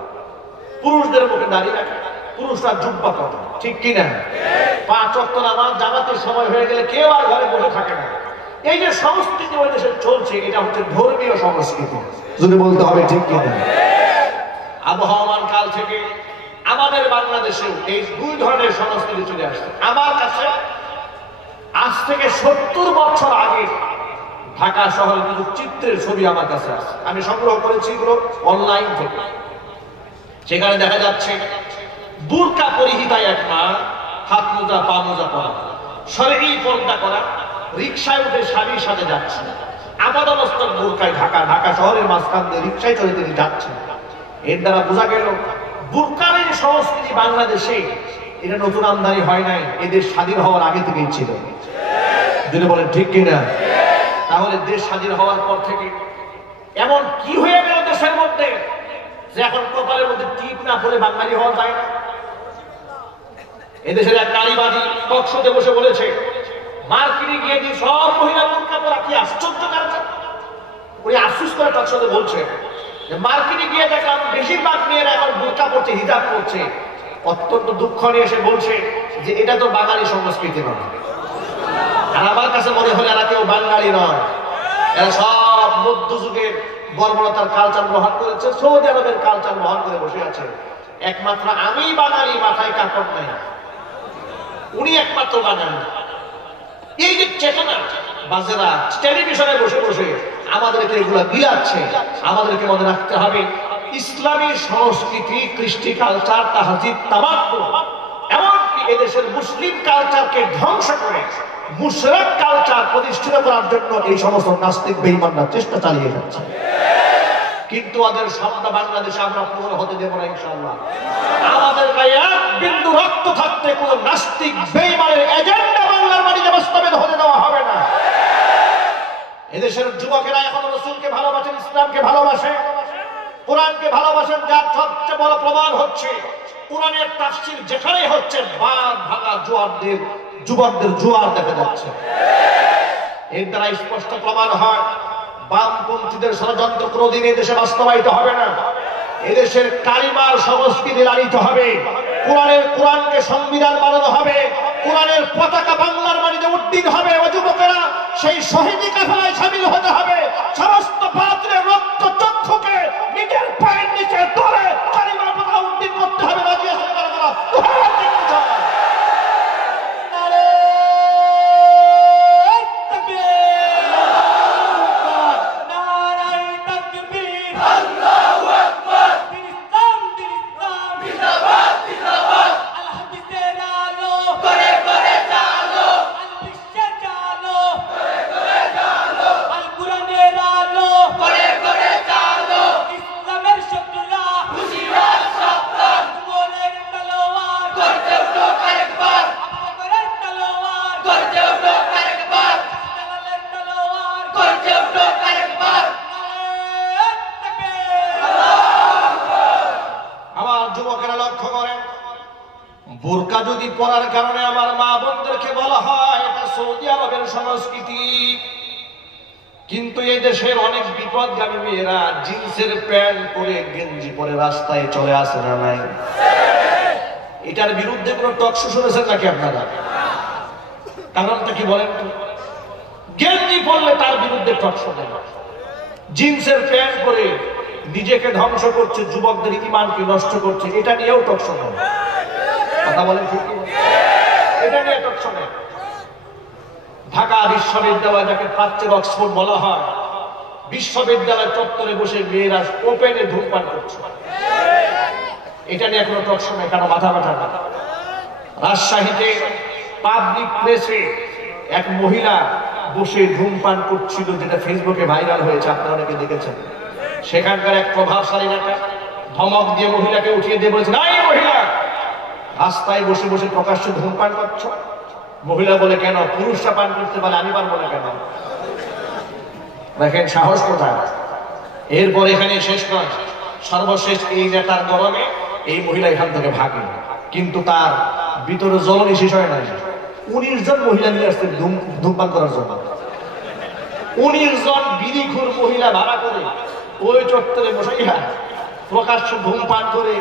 পুরুষদের মুখে দাঁড়িয়ে রাখে, পুরুষরা জুব্বা পরে, ঠিক কিনা? 5 ওয়াক্ত নামাজ জামাতের সময় হয়ে গেলে কেউ আর ঘরে বসে থাকে না। এই যে সংস্কৃতি ওই দেশে চলছে, এটা হচ্ছে ধর্মীয় সংস্কৃতি। যদি বলতে হবে ঠিক কিনা? আবহমান কাল থেকে আমাদের বাংলাদেশেও এই দুই ধরনের সংস্কৃতি চলে আসছে। আমার কাছে আজ থেকে 70 বছর আগে ঢাকা শহরে কিছু চিত্রের ছবি আমার কাছে আছে, আমি সংগ্রহ করেছি এগুলো অনলাইন থেকে। সেখানে দেখা যাচ্ছে বুরকা পরিহিতা এক মা, হাত মোজা পা মোজা পরা, শরীর পর্দা করা, রিক্সায় উঠে স্বামীর সাথে যাচ্ছে, আপাদ অবস্থার বুরকায় ঢাকা শহরের মাঝখান দিয়ে রিক্সায় চলে তিনি যাচ্ছেন। এর দ্বারা বোঝা গেল বুরকার এই সংস্কৃতি বাংলাদেশে এটা নতুন আমদানি হয় নাই, এদের স্বাধীন হওয়ার আগে থেকেই ছিল। যদি বলেন ঠিক কিনা? তাহলে দেশ স্বাধীন হওয়ার পর থেকে এমন কি হয়ে গেল দেশের মধ্যে যে এখন কপালের মধ্যে টিপ না পড়ে বাঙালি হওয়া যায় না? এদেশের এক নারীবাদী টকশোতে বসে বলেছে, মার্কেটে গিয়ে দিয়ে সব মহিলা বুরকা পরা, কি আশ্চর্য কারণ। উনি আফসোস করে টকশোতে বলছে যে মার্কেটে গিয়ে দেখলাম বেশিরভাগ মেয়েরা এখন বুরকা পড়ছে, হিজাব পড়ছে। অত্যন্ত দুঃখ নিয়ে এসে বলছে যে এটা তো বাঙালি সংস্কৃতি নয়। আর আমার কাছে মনে হলে এরা কেউ বাঙালি নয়, এরা সব মধ্যযুগের বর্বরতার কালচার গ্রহণ করেছে, সৌদি আরবের কালচার গ্রহণ করে বসে আছে। একমাত্র আমি বাঙালি, মাথায় কাপড় নাই, উনি একমাত্র বাঙালি। এই যে চেতনা বাজেরা টেলিভিশনে বসে বসে আমাদেরকে এগুলা বিলাচ্ছে, আমাদেরকে মনে রাখতে হবে ইসলামী সংস্কৃতি, কৃষ্টি কালচার, তাহজিব, তামাক্কুন, এমনকি এদেশের মুসলিম কালচারকে ধ্বংস করে মুশরিক কালচার প্রতিষ্ঠিত করার জন্য এই সমস্ত নাস্তিক বেঈমানরা চেষ্টা চালিয়ে যাচ্ছে। কিন্তু ওদের স্বপ্ন বাংলাদেশে আমরা পূরণ হতে দেব না ইনশাআল্লাহ। আমাদের গায়ে এক বিন্দু রক্ত থাকতে কোন নাস্তিক বেঈমানের এজেন্ডা বাংলার মাটিতে বাস্তবায়িত হতে দেওয়া হবে না। এদেশের যুবকেরা এখন রাসূলকে ভালোবাসেন, ইসলামকে ভালোবাসেন, কোরআনকে ভালোবাসেন, যার সবচেয়ে বড় প্রমাণ হচ্ছে কোরআনের তাফসীর যেখানেই হচ্ছে বাঁধ ভাঙা যুবকদের জোয়ার দেখা যাচ্ছে। এর দ্বারা স্পষ্ট প্রমাণ হয় বামপন্থীদের ষড়যন্ত্র কোনদিন এদেশে বাস্তবায়িত হবে না। এদেশের কালিমার সংস্কৃতি লালিত হবে, কোরআনকে সংবিধান বানানো হবে, কোরআনের পতাকা বাংলার মাটিতে উড্ডীন হবে। ও যুবকেরা, সেই শহীদি কাফেলায় শামিল হতে হবে। সমস্ত বাতিলের রক্ত চক্ষুকে নিজের পায়ের নিচে ধরে কালিমার পতাকা উড্ডীন করতে হবে। রাজি আছেন তারা? বোরকা যদি পরার কারণে আমার মা বোনদেরকে বলা হয় এটা সৌদি আরবের সংস্কৃতি, কিন্তু এই দেশের অনেক বিপদগামী মেয়েরা জিন্সের প্যান্ট পরে গেঞ্জি পরে রাস্তায় চলে আসে না নাই? এটার বিরুদ্ধে কোনো টকশো শুনেছেন নাকি আপনারা? কারণটা কি বলেন তো? গেঞ্জি পরলে তার বিরুদ্ধে টকশো দেন, জিন্সের প্যান্ট পরে নিজেকে ধ্বংস করছে, যুবকদের ঈমানকে নষ্ট করছে, এটা নিয়েও টকশো দেন। কথা বলেন ঠিক? এটা নিয়ে টকশো দেন। ঢাকা বিশ্ববিদ্যালয়, যাকে প্রাচ্যের অক্সফোর্ড বলা হয়, বিশ্ববিদ্যালয় চত্বরে বসে মেয়েরা ওপেনে ধূমপান করছে, এটা নিয়ে কোনো টকশো নেই। কেন? মাথা ব্যথা না। রাজশাহীতে পাবলিক প্লেসে এক মহিলা বসে ধূমপান করছিল, যেটা ফেসবুকে ভাইরাল হয়েছে, আপনারা অনেকে দেখেছেন। সেখানকার এক প্রভাবশালী নেতা ধমক দিয়ে মহিলাকে উঠিয়ে দিয়ে বলেছেন, এই মহিলা, রাস্তায় বসে বসে প্রকাশ্যে ধূমপান করছো। মহিলা বলে, কেন? পুরুষরা পান করতে পারে, আমি পারবো না কেন? দেখেন সাহস কোথায়। এরপর এখানে শেষ নয়, সর্বশেষ এই নেতার গরমে এই মহিলা এখান থেকে ভাগে, কিন্তু তার ভিতরে জ্বলনি শেষ হয় নাই। 19 জন মহিলা নিয়ে আসতে ধূমপান করার জন্য। 19 জন বিড়িখোর মহিলা ভাড়া করে ওই চত্বরে বসাইয়া প্রকাশ্য ধূমপান করে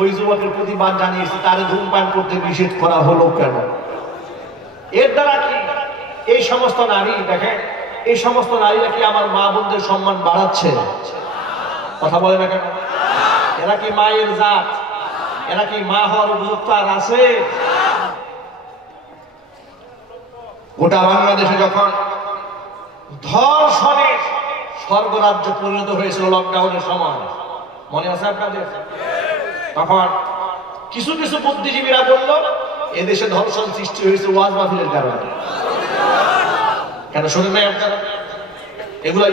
ওই যুবকের প্রতিবাদ জানিয়েছে, তার ধূমপান করতে নিষেধ করা হলো কেন? এর দ্বারা কি এই সমস্ত নারী, দেখেন, এই সমস্ত নারীরা কি আমার মা বোনদের সম্মান বাড়াচ্ছে? কথা বলে না কেন? এরা কি মায়ের জাত? এরা কি মা হওয়ার উপযুক্ত আর আছে? গোটা বাংলাদেশে যখন ধর্ষণের স্বর্গরাজ্য পরিণত হয়েছিল লকডাউনের সময়, মনে আছে আপনাদের? তখন কিছু কিছু বুদ্ধিজীবীরা বলল, এদেশে ধর্ষণ সৃষ্টি হয়েছে ওয়াজ মাহফিলের কারণে। কেন শোনেন নাই আপনারা? এগুলো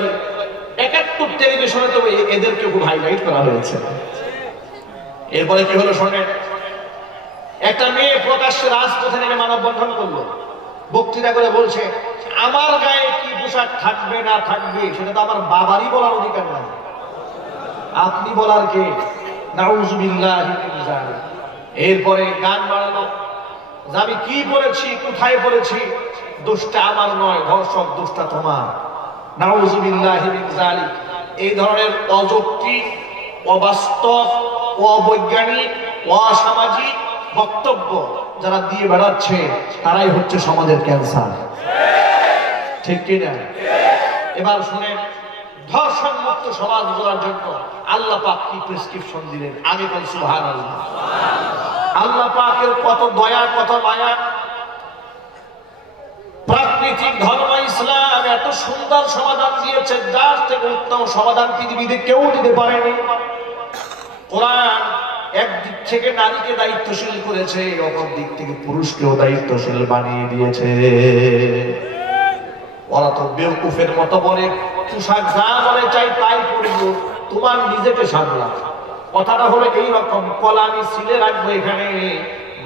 71 টেলিভিশনে তো এদেরকে খুব হাইলাইট করা হয়েছে। এরপরে কি হলো শোনেন, একটা মেয়ে প্রকাশ্যে রাজপথে নেমে মানববন্ধন করলো, বক্তৃতা করে বলছে, আমার গায়ে কি পোশাক থাকবে না থাকবে সেটা তো আমার বাবারই বলার অধিকার নাই, আপনি বলার কে? নাউযুবিল্লাহি মিন যালিক। এরপরে গান বাড়ানো, আমি কি বলেছি, কোথায় বলেছি, দোষটা আমার নয়, ধর্ষক দোষটা তোমার। নাউযুবিল্লাহি মিন যালিক। এই ধরনের অযৌক্তিক, অবাস্তব, অবৈজ্ঞানিক, অসামাজিক বক্তব্য যারা দিয়ে বেড়াচ্ছে, তারাই হচ্ছে সমাজের ক্যান্সার। ঠিক কিনা? এবার শুনেন, ধর্ষণ মুক্ত সমাজ গড়ার জন্য আল্লাহ পাক কি প্রেসক্রিপশন দিলেন, আমি বলি সুবহানাল্লাহ। আল্লাহ পাকের কত দয়া, কত মায়া। প্রাকৃতিক ধর্ম ইসলাম এত সুন্দর সমাধান দিয়েছে, যার থেকে উত্তম সমাধান পৃথিবীতে কেউ দিতে পারেনি। কোরআন একদিক থেকে নারীকে দায়িত্বশীল করেছে, অপর দিক থেকে পুরুষকেও দায়িত্বশীল বানিয়ে দিয়েছে। ওরা তো বেওকুফের মতো বলে, পোশাক যা বলে চাই তাই পরবো, তোমার নিজেকে সামলা। কথাটা হলো এইরকম, কলা আমি সিলে রাখবো, এখানে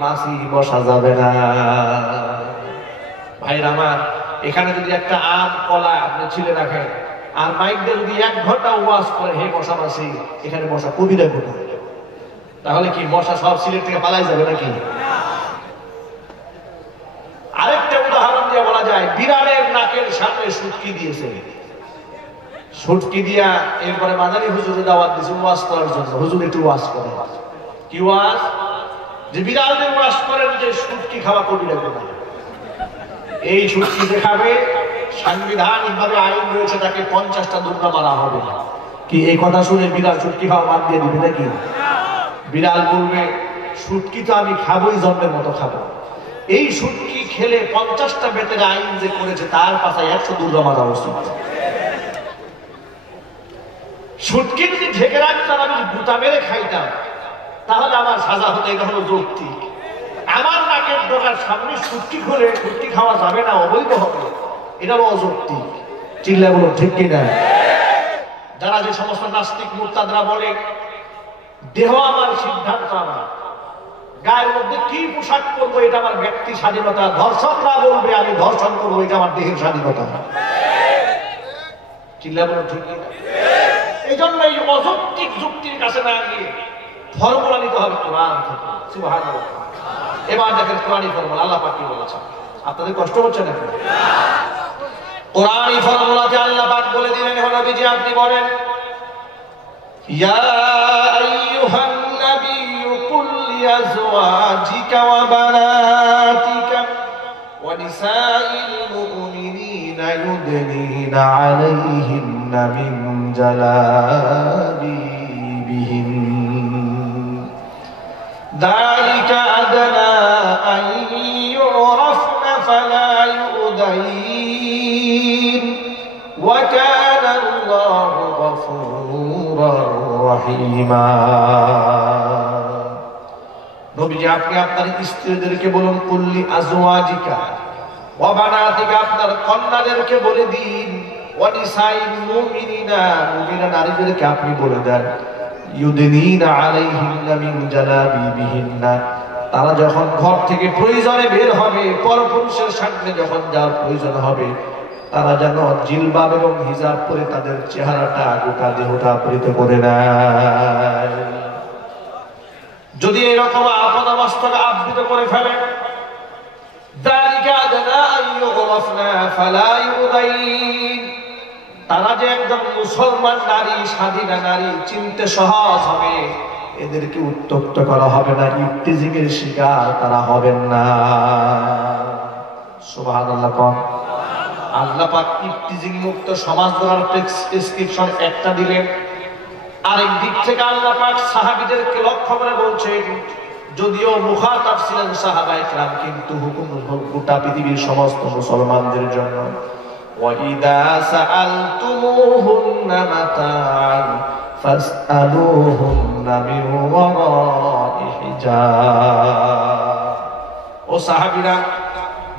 মাছি বসা যাবে না। ভাইরা আমার, এখানে যদি একটা আম কলা আপনি ছিলে রাখেন, আর মাইক দিয়ে যদি 1 ঘন্টা ওয়াজ করে, হে মশা মাছি, এখানে মশা কবিরা কোথায়? তাহলে কি মশা সব সিলেট থেকে পালাই যাবে নাকি? আরেকটা উদাহরণ দিয়ে বলা যায়, বিড়ালের নাকের সামনে সুটকি দিয়েছে, সুটকি দিয়া এরপরে মাদানী হুজুরে দাওয়াত দিয়েছে ওয়াজ করার জন্য। হুজুর একটু ওয়াজ করে। কি ওয়াজ? যে বিড়ালদের ওয়াজ করেন যে সুটকি খাওয়া কবিরা কোথায়? এই সুটকি যে খাবে, সাংবিধানিকভাবে আইন রয়েছে, তাকে 50টা দুর্গা মারা হবে। কি এই কথা শুনে বিড়াল সুটকি খাওয়া বাদ দিয়ে দিবে নাকি? বিড়াল বলবে, সুটকি তো আমি খাবোই, জন্মের মতো খাবো। এই সুটকি খেলে 50টা বেতের আইন যে করেছে, তার পাশায় 100 দুর্গা মারা উচিত। সুটকি যদি ঢেকে রাখতাম, আমি গুতা মেরে খাইতাম, তাহলে আমার সাজা হতো। এটা হলো যৌক্তিক। আমার নাকের ডগার সামনে সুটকি খুলে সুটকি খাওয়া যাবে না, অবৈধ হবে, এটা হলো অযৌক্তিক। চিল্লা বলো ঠিক কিনা? যারা যে সমস্ত নাস্তিক মুরতাদরা বলে, দেহ আমার, সিদ্ধান্ত আমার, গায়ের মধ্যে কি পোশাক করবো এটা আমার ব্যক্তি স্বাধীনতা, ধর্ষকরা বলবে আমি ধর্ষণ করবো, এটা আমার দেহের স্বাধীনতা। চিল্লা বলো ঠিক কিনা? এই জন্য এই অযৌক্তিক যুক্তির কাছে না গিয়ে ফর্মুলা নিতে হবে কোরআন থেকে। সুবহানাল্লাহ। এবার দেখেন কোরআনী ফর্মুলা আল্লাহ পাক কি বলেছেন। আপনাদের কষ্ট হচ্ছে নাকি? কোরআনী ফর্মুলাতে আল্লাহ পাক বলে নবীজি আপনি বলেন ইয়া আইয়ুহান নাবিয়্যু কুল লিআজওয়াজিকা ওয়া বানাতিকা ওয়া নিসাইল মুমিনিনা ইউদনিনা আলাইহিন্না মিন জালাবিবিহিন যালিকা আদনা আন ইউরাফনা ফালা ইউদাইন ওয়া কানা আল্লাহু গফুরার রহিমা। নবীজি আপনি আপনার স্ত্রীদেরকে বলুন কুল্লি আজওয়াজিকা ওয়া বানাতিকা, আপনার কন্যাদেরকে বলে দিন, ওয়া নিসাইল মুমিনিনা, মুমিনা নারীদেরকে আপনি বলে দেন, ইউদনিনা আলাইহিন্না মিন জালাবিবিহিন্না, তারা যখন ঘর থেকে প্রয়োজনে বের হবে, পরপুরুষের সামনে যখন যাওয়ার প্রয়োজন হবে, তারা যেন জিলবাব এবং হিজাব পরে তাদের চেহারাটা গোটা দেহটা আবৃত করে নেয়। যদি এরকম আপদ অবস্থাকে আবৃত করে ফেলে, তারা যে একদম মুসলমান নারী, স্বাধীনা নারী, চিনতে সহজ হবে, এদেরকে উত্তপ্ত করা হবে না, ইফতিজিং এর শিকার তারা হবেন না। সুবহানাল্লাহ। কোন আল্লাহ পাক ইফতিজিং মুক্ত সমাজ গড়ার প্রেসক্রিপশন একটা দিলেন, আরেক দিক থেকে আল্লাহ পাক সাহাবীদেরকে লক্ষ্য করে বলছেন, যদিও মুখাতাব ছিলেন সাহাবায়ে কেরাম, কিন্তু হুকুম গোটা পৃথিবীর সমস্ত মুসলমানদের জন্য। ওয়াইদা সাআলতুমুহুন্না মাতাআন ফাসআলুহুন্না মিন ওয়ারাই হিজাব। ও সাহাবীরা,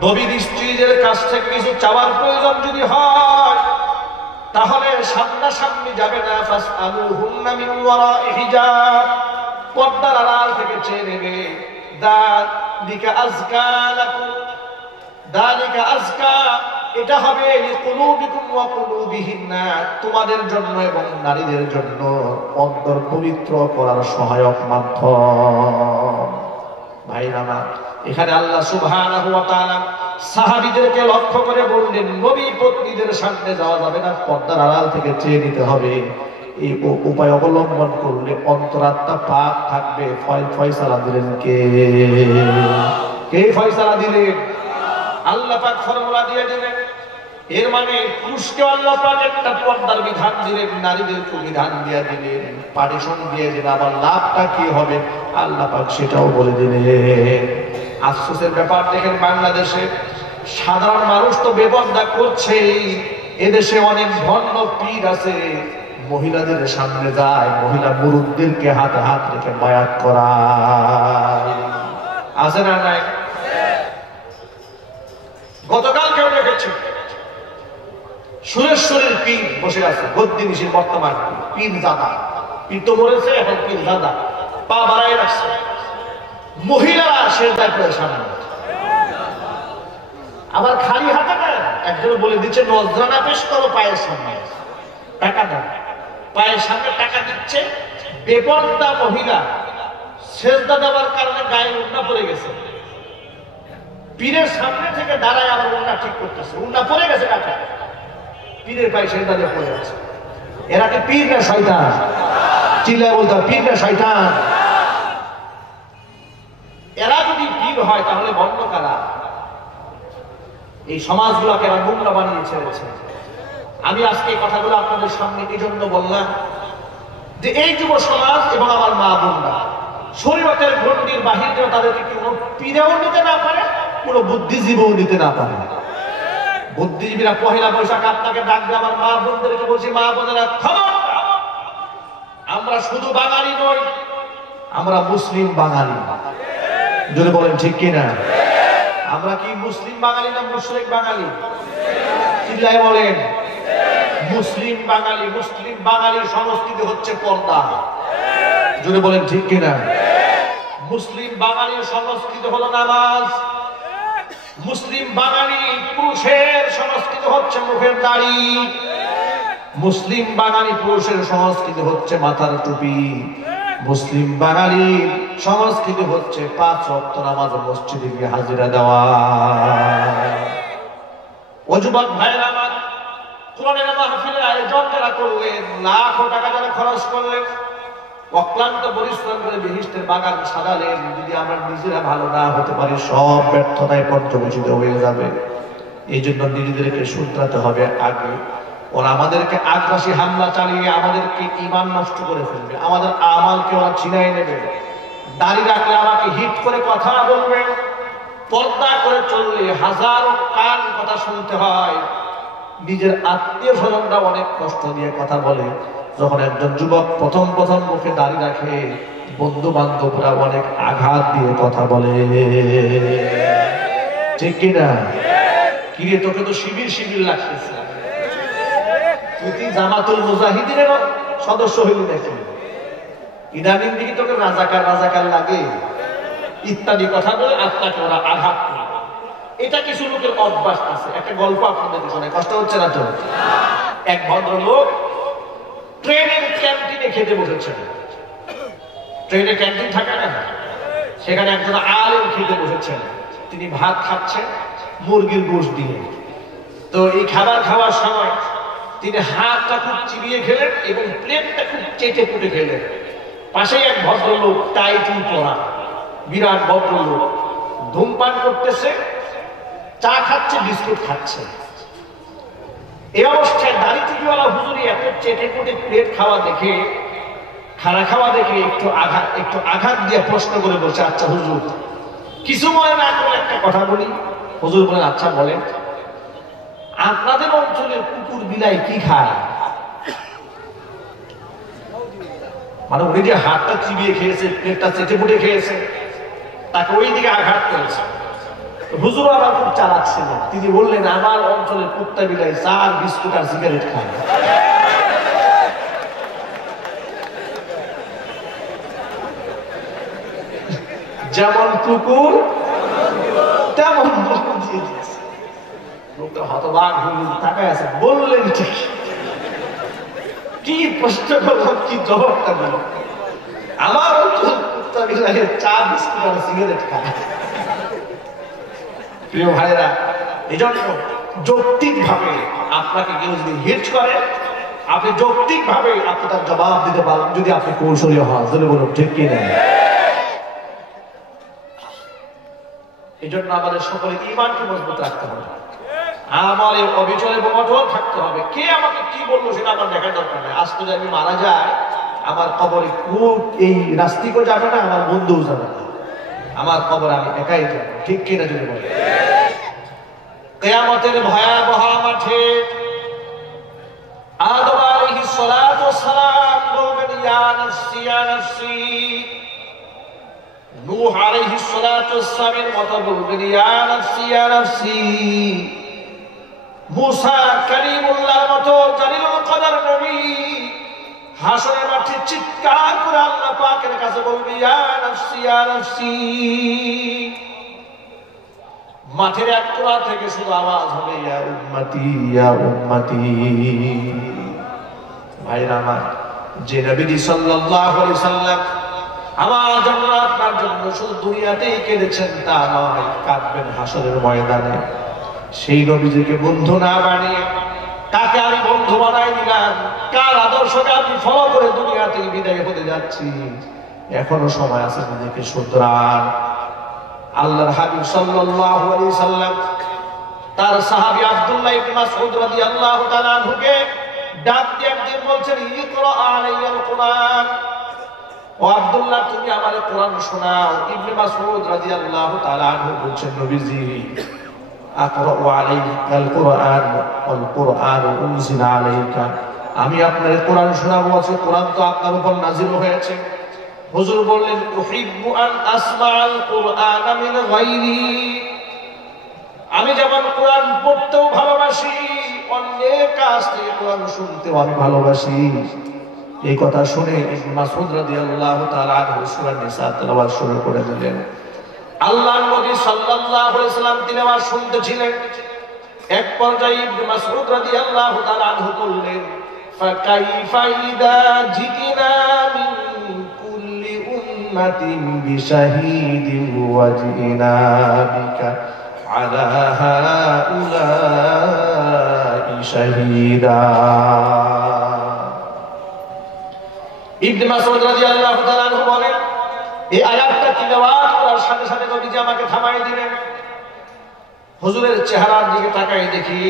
নবীর স্ত্রীদের কাছ থেকে কিছু চাওয়ার প্রয়োজন যদি হয়, তাহলে সামনাসামনি যাবে না, ফাসআলুহুন্না মিন ওয়ারাই হিজাব, পর্দার আড়াল থেকে চেয়ে নেবে। যালিকা আযকা লাকুম, যালিকা আযকা, এটা হবে লিকুলুবিকুম ওয়া কুলুবিহিন্না, তোমাদের জন্য এবং নারীদের জন্য অন্তর পবিত্র করার সহায়ক মাধ্যম। ভাইরা আমার, এখানে আল্লাহ সুবহানাহু ওয়া তাআলা সাহাবীদেরকে লক্ষ্য করে বললেন, নবী পত্নীদের সামনে যাওয়া যাবে না, পর্দার আড়াল থেকে চেয়ে নিতে হবে। এই উপায় অবলম্বন করলে অন্তরাত্মা পাক থাকবে। ফয়সালা দিলেন কে? কে ফয়সালা দিলেন? আল্লাহ পাক ফর্মুলা দিয়ে দিলেন। এর মানে পুরুষকে আল্লাহ পাক একটা পর্দার বিধান দিলেন, নারীদেরকে বিধান দিয়ে দিলেন, পার্টিশন দিয়ে দিলেন। আবার লাভটা কি হবে আল্লাহ পাক সেটাও বলে দিলেন। আফসোসের ব্যাপার দেখেন, বাংলাদেশে সাধারণ মানুষ তো বেপর্দা করছেই, এদেশে অনেক ভণ্ড পীর আছে, মহিলাদের সামনে যায়, মহিলা মুরুব্বিদেরকে হাতে হাত রেখে বায়াত করায়। আছে না নাই? গতকাল কেউ দেখেছে সুরেশ্বরের পীর বসে আছে, গদ্দিনিশীর বর্তমান পীর দাদা, পীর তো মরেছে, এখন পীর দাদা পা বাড়াই রাখছে, মহিলারা সেজদা করে সামনে। আবার খালি হাতে দেয়, একজন বলে দিচ্ছে নজরানা পেশ করো পায়ের সামনে, টাকা দাও, পায়ের সামনে টাকা দিচ্ছে। বেপর্দা মহিলা সেজদা দেওয়ার কারণে গায়ে উন্না পড়ে গেছে, পীরের সামনে থেকে দাঁড়ায় আবার উন্না ঠিক করতেছে, উন্না পড়ে গেছে টাকা, পীরের পায়ে সেজদা দিয়ে পড়ে আছে। এরা কি পীর না শয়তান? চিল্লায় বলতে পীর না শয়তান? এরা যদি পীর হয় তাহলে বন্ধ কারা? এই সমাজগুলোকে এরা নোংরা বানিয়ে ছেড়েছে। আমি আজকে এই কথাগুলো আপনাদের সামনে এই জন্য বললাম যে এই যুব সমাজ এবং আমার মা বোনরা শরীয়তের গণ্ডির বাহিরে তাদেরকে কোনো পীরেও নিতে না পারে, কোনো বুদ্ধিজীবীও নিতে না পারে। বুদ্ধিজীবীরা পহেলা বৈশাখ আপনাকে ডাকবে, আমার মা বোনদেরকে বলছি, মা বোনেরা খবর, আমরা শুধু বাঙালি নই, আমরা মুসলিম বাঙালি। যদি বলেন ঠিক কিনা? আমরা কি মুসলিম বাঙালি না মুশরিক বাঙালি? চিল্লায় বলেন মুসলিম বাঙালি। মুসলিম বাঙালির সংস্কৃতি হচ্ছে পর্দা। যদি বলেন ঠিক কিনা? মুসলিম বাঙালির সংস্কৃতি হলো নামাজ। মুসলিম বাঙালি পুরুষের সংস্কৃতি হচ্ছে মুখের দাড়ি। মুসলিম বাঙালি পুরুষের সংস্কৃতি হচ্ছে মাথার টুপি। মুসলিম বাঙালির সংস্কৃতি হচ্ছে 5 ওয়াক্ত নামাজ মসজিদে গিয়ে হাজিরা দেওয়া। ও যুবক ভাইরা আমার, কোরআনের মাহফিলের আয়োজন যারা করলেন, লাখো টাকা যারা খরচ করলেন, অক্লান্ত পরিশ্রম করে বেহেশতের বাগান সাজালেন, যদি আমরা নিজেরা ভালো না হতে পারি সব ব্যর্থতায় পর্যবেসিত হয়ে যাবে। এই জন্য নিজেদেরকে শুধরাতে হবে আগে। ওরা আমাদেরকে আগ্রাসী হামলা চালিয়ে আমাদেরকে ঈমান নষ্ট করে ফেলবে, আমাদের আমালকে ওরা ছিনাই নেবে। দাড়ি রাখলে আমাকে হিট করে কথা বলবে, পর্দা করে চললে হাজারো কান কথা শুনতে হয়। নিজের আত্মীয় স্বজনরা অনেক কষ্ট দিয়ে কথা বলে। যখন একজন যুবক প্রথম মুখে দাড়ি রাখে, বন্ধু বান্ধবরা অনেক আঘাত দিয়ে কথা বলে, ঠিক কিনা? কিরে তোকে তো শিবির লাগতেছে, তুই জামাতুল মুজাহিদিনের সদস্য হইলি নাকি? ইদানিং দিকে তোকে রাজাকার লাগে ইত্যাদি কথা বলে আত্মাকে ওরা আঘাত করে। এটা কিছু লোকের অভ্যাস আছে। একটা গল্প আপনাদের শোনায়, কষ্ট হচ্ছে না তো? এক ভদ্রলোক ট্রেনের ক্যান্টিনে খেতে বসেছেন। ট্রেনে ক্যান্টিন থাকে না, সেখানে একজন আলেম খেতে বসেছেন। তিনি ভাত খাচ্ছেন মুরগির গোশত দিয়ে। তো এই খাবার খাওয়ার সময় তিনি হাতটা খুব চিবিয়ে খেলেন এবং প্লেটটা খুব চেটে পুটে খেলেন। পাশেই এক ভদ্রলোক, টাইটি পরা বিরাট ভদ্রলোক, ধূমপান করতেছে, চা খাচ্ছে, বিস্কুট খাচ্ছে। এই অবস্থায় দাড়ি টুপিওয়ালা হুজুরি এত চেটে পুটে প্লেট খাওয়া দেখে, খানা খাওয়া দেখে একটু আঘাত দিয়ে প্রশ্ন করে বলছে, আচ্ছা হুজুর, কিছু মনে না করে একটা কথা বলি। হুজুর বলেন, আচ্ছা বলেন। আপনাদের অঞ্চলে কুকুর বিলাই কি খায়? মানে উনি যে হাতটা চিবিয়ে খেয়েছে, প্লেটটা চেটে পুটে খেয়েছে, তাকে ওই দিকে আঘাত করেছে। হুজুর আবার খুব চালাক ছিলেন, তিনি বললেন, আমার অঞ্চলে কুত্তা বিলাই চা, বিস্কুট আর সিগারেট খায়। যেমন কুকুর তেমন দিয়ে দিয়েছে। লোকটা হতবাক হয়ে তাকায় আছে, বললেন ঠিক, কি প্রশ্ন করলাম, কি জবাবটা দিল? আমার অঞ্চল কুত্তা বিলাই চা, বিস্কুট আর সিগারেট খায়। প্রিয় ভাইরা, এই জন্য যৌক্তিক ভাবে আপনাকে কেউ যদি হিট করে, আপনি যৌক্তিক ভাবে আপনি তার জবাব দিতে পারেন, যদি আপনি কৌশলী হন। যদি বলুন ঠিক কিনা? এই জন্য আমাদের সকলে ঈমানকে মজবুত রাখতে হবে, আমলে অবিচল এবং অটল থাকতে হবে। কে আমাকে কি বললো সেটা আমার দেখার দরকার নেই। আজ যদি আমি মারা যাই, আমার কবরে এই নাস্তিকও যাবে না, আমার বন্ধুও যাবে না, আমার কবর আমি একাই যাব। ঠিক কিনা? যদি বলে কিয়ামতের ভয়াবহ মাঠে আদম আলাইহিস সালাতু ওয়াস সালাম বলবেন, ইয়া নাফসি ইয়া নাফসি। নূহ আলাইহিস সালাতু ওয়াস সালামের মতো বলবেন, ইয়া নাফসি ইয়া নাফসি। মুসা কালিমুল্লাহর মতো জালিলুল কদর নবী হাসরের মাঠে চিৎকার করে আল্লাহ পাকের কাছে বলবে, ইয়া নাফসি ইয়া নাফসি। মাঠের এক কোণা থেকে শুধু আওয়াজ হবে, ইয়া উম্মতি ইয়া উম্মতি। ভাইরা আমার, যে নবী সাল্লাল্লাহু আলাইহি সাল্লাম আমার জন্য আপনার জন্য শুধু দুনিয়াতেই কেঁদেছেন তা নয়, কাঁদবেন হাসরের ময়দানে। সেই নবীজিকে বন্ধু না বানিয়ে কাকে আমি বন্ধু বানাই দিলাম, কার আদর্শকে আমি ফলো করে দুনিয়া থেকে বিদায় হতে যাচ্ছি। এখনো সময় আছে নিজেকে শুধরান। আল্লাহর হাবিব সাল্লাল্লাহু আলাইহি সাল্লাম তার সাহাবী আব্দুল্লাহ ইবনে মাসউদ রাদিয়াল্লাহু তাআলা আনহুকে ডাক দিয়ে একদিন বলছেন, ইকরা আলাইয়াল কুরআন। ও আব্দুল্লাহ, তুমি আমারে কোরআন শোনাও। ইবনে মাসউদ রাদিয়াল্লাহু তাআলা আনহু বলছেন, নবীজি, আকরাউ আলাইকাল কুরআন ওয়াল কুরআনু উনজিলা আলাইকা। আমি আপনাকে কোরআন শোনাবো। আছে কোরআন তো আপনার উপর নাযিল হয়েছে। হুজুর বললেন, উহিব্বু আন আসমাআল কুরআন মিন গায়রি। আমি যেমন কোরআন পড়তেও ভালোবাসি, অন্যের কাছ থেকে কোরআন শুনতেও আমি ভালোবাসি। এই কথা শুনে ইবনে মাসউদ রাদিয়াল্লাহু তাআলা আনহু সূরা নিসা তেলাওয়াত শুরু করে দিলেন। আল্লাহর নবী সাল্লাল্লাহু আলাইহি সাল্লাম তিলাওয়াত শুনতেছিলেন। এক পর্যায়ে ইবনে মাসউদ রাদিয়াল্লাহু তাআলা আনহু বললেন, ফাকাইফা ইযা জিনা মিন কুল্লি উম্মাতিন বিশাহীদিন ওয়া জিনা বিকা আলা হাউলাই শাহীদা। ইবনে মাসউদ রাদিয়াল্লাহু তাআলা আনহু বলেন, এই আয়াতটা তিলাওয়াত করার সাথে সাথে নবীজি আমাকে থামায় দিলেন। হুজুরের চেহারার দিকে তাকাই দেখি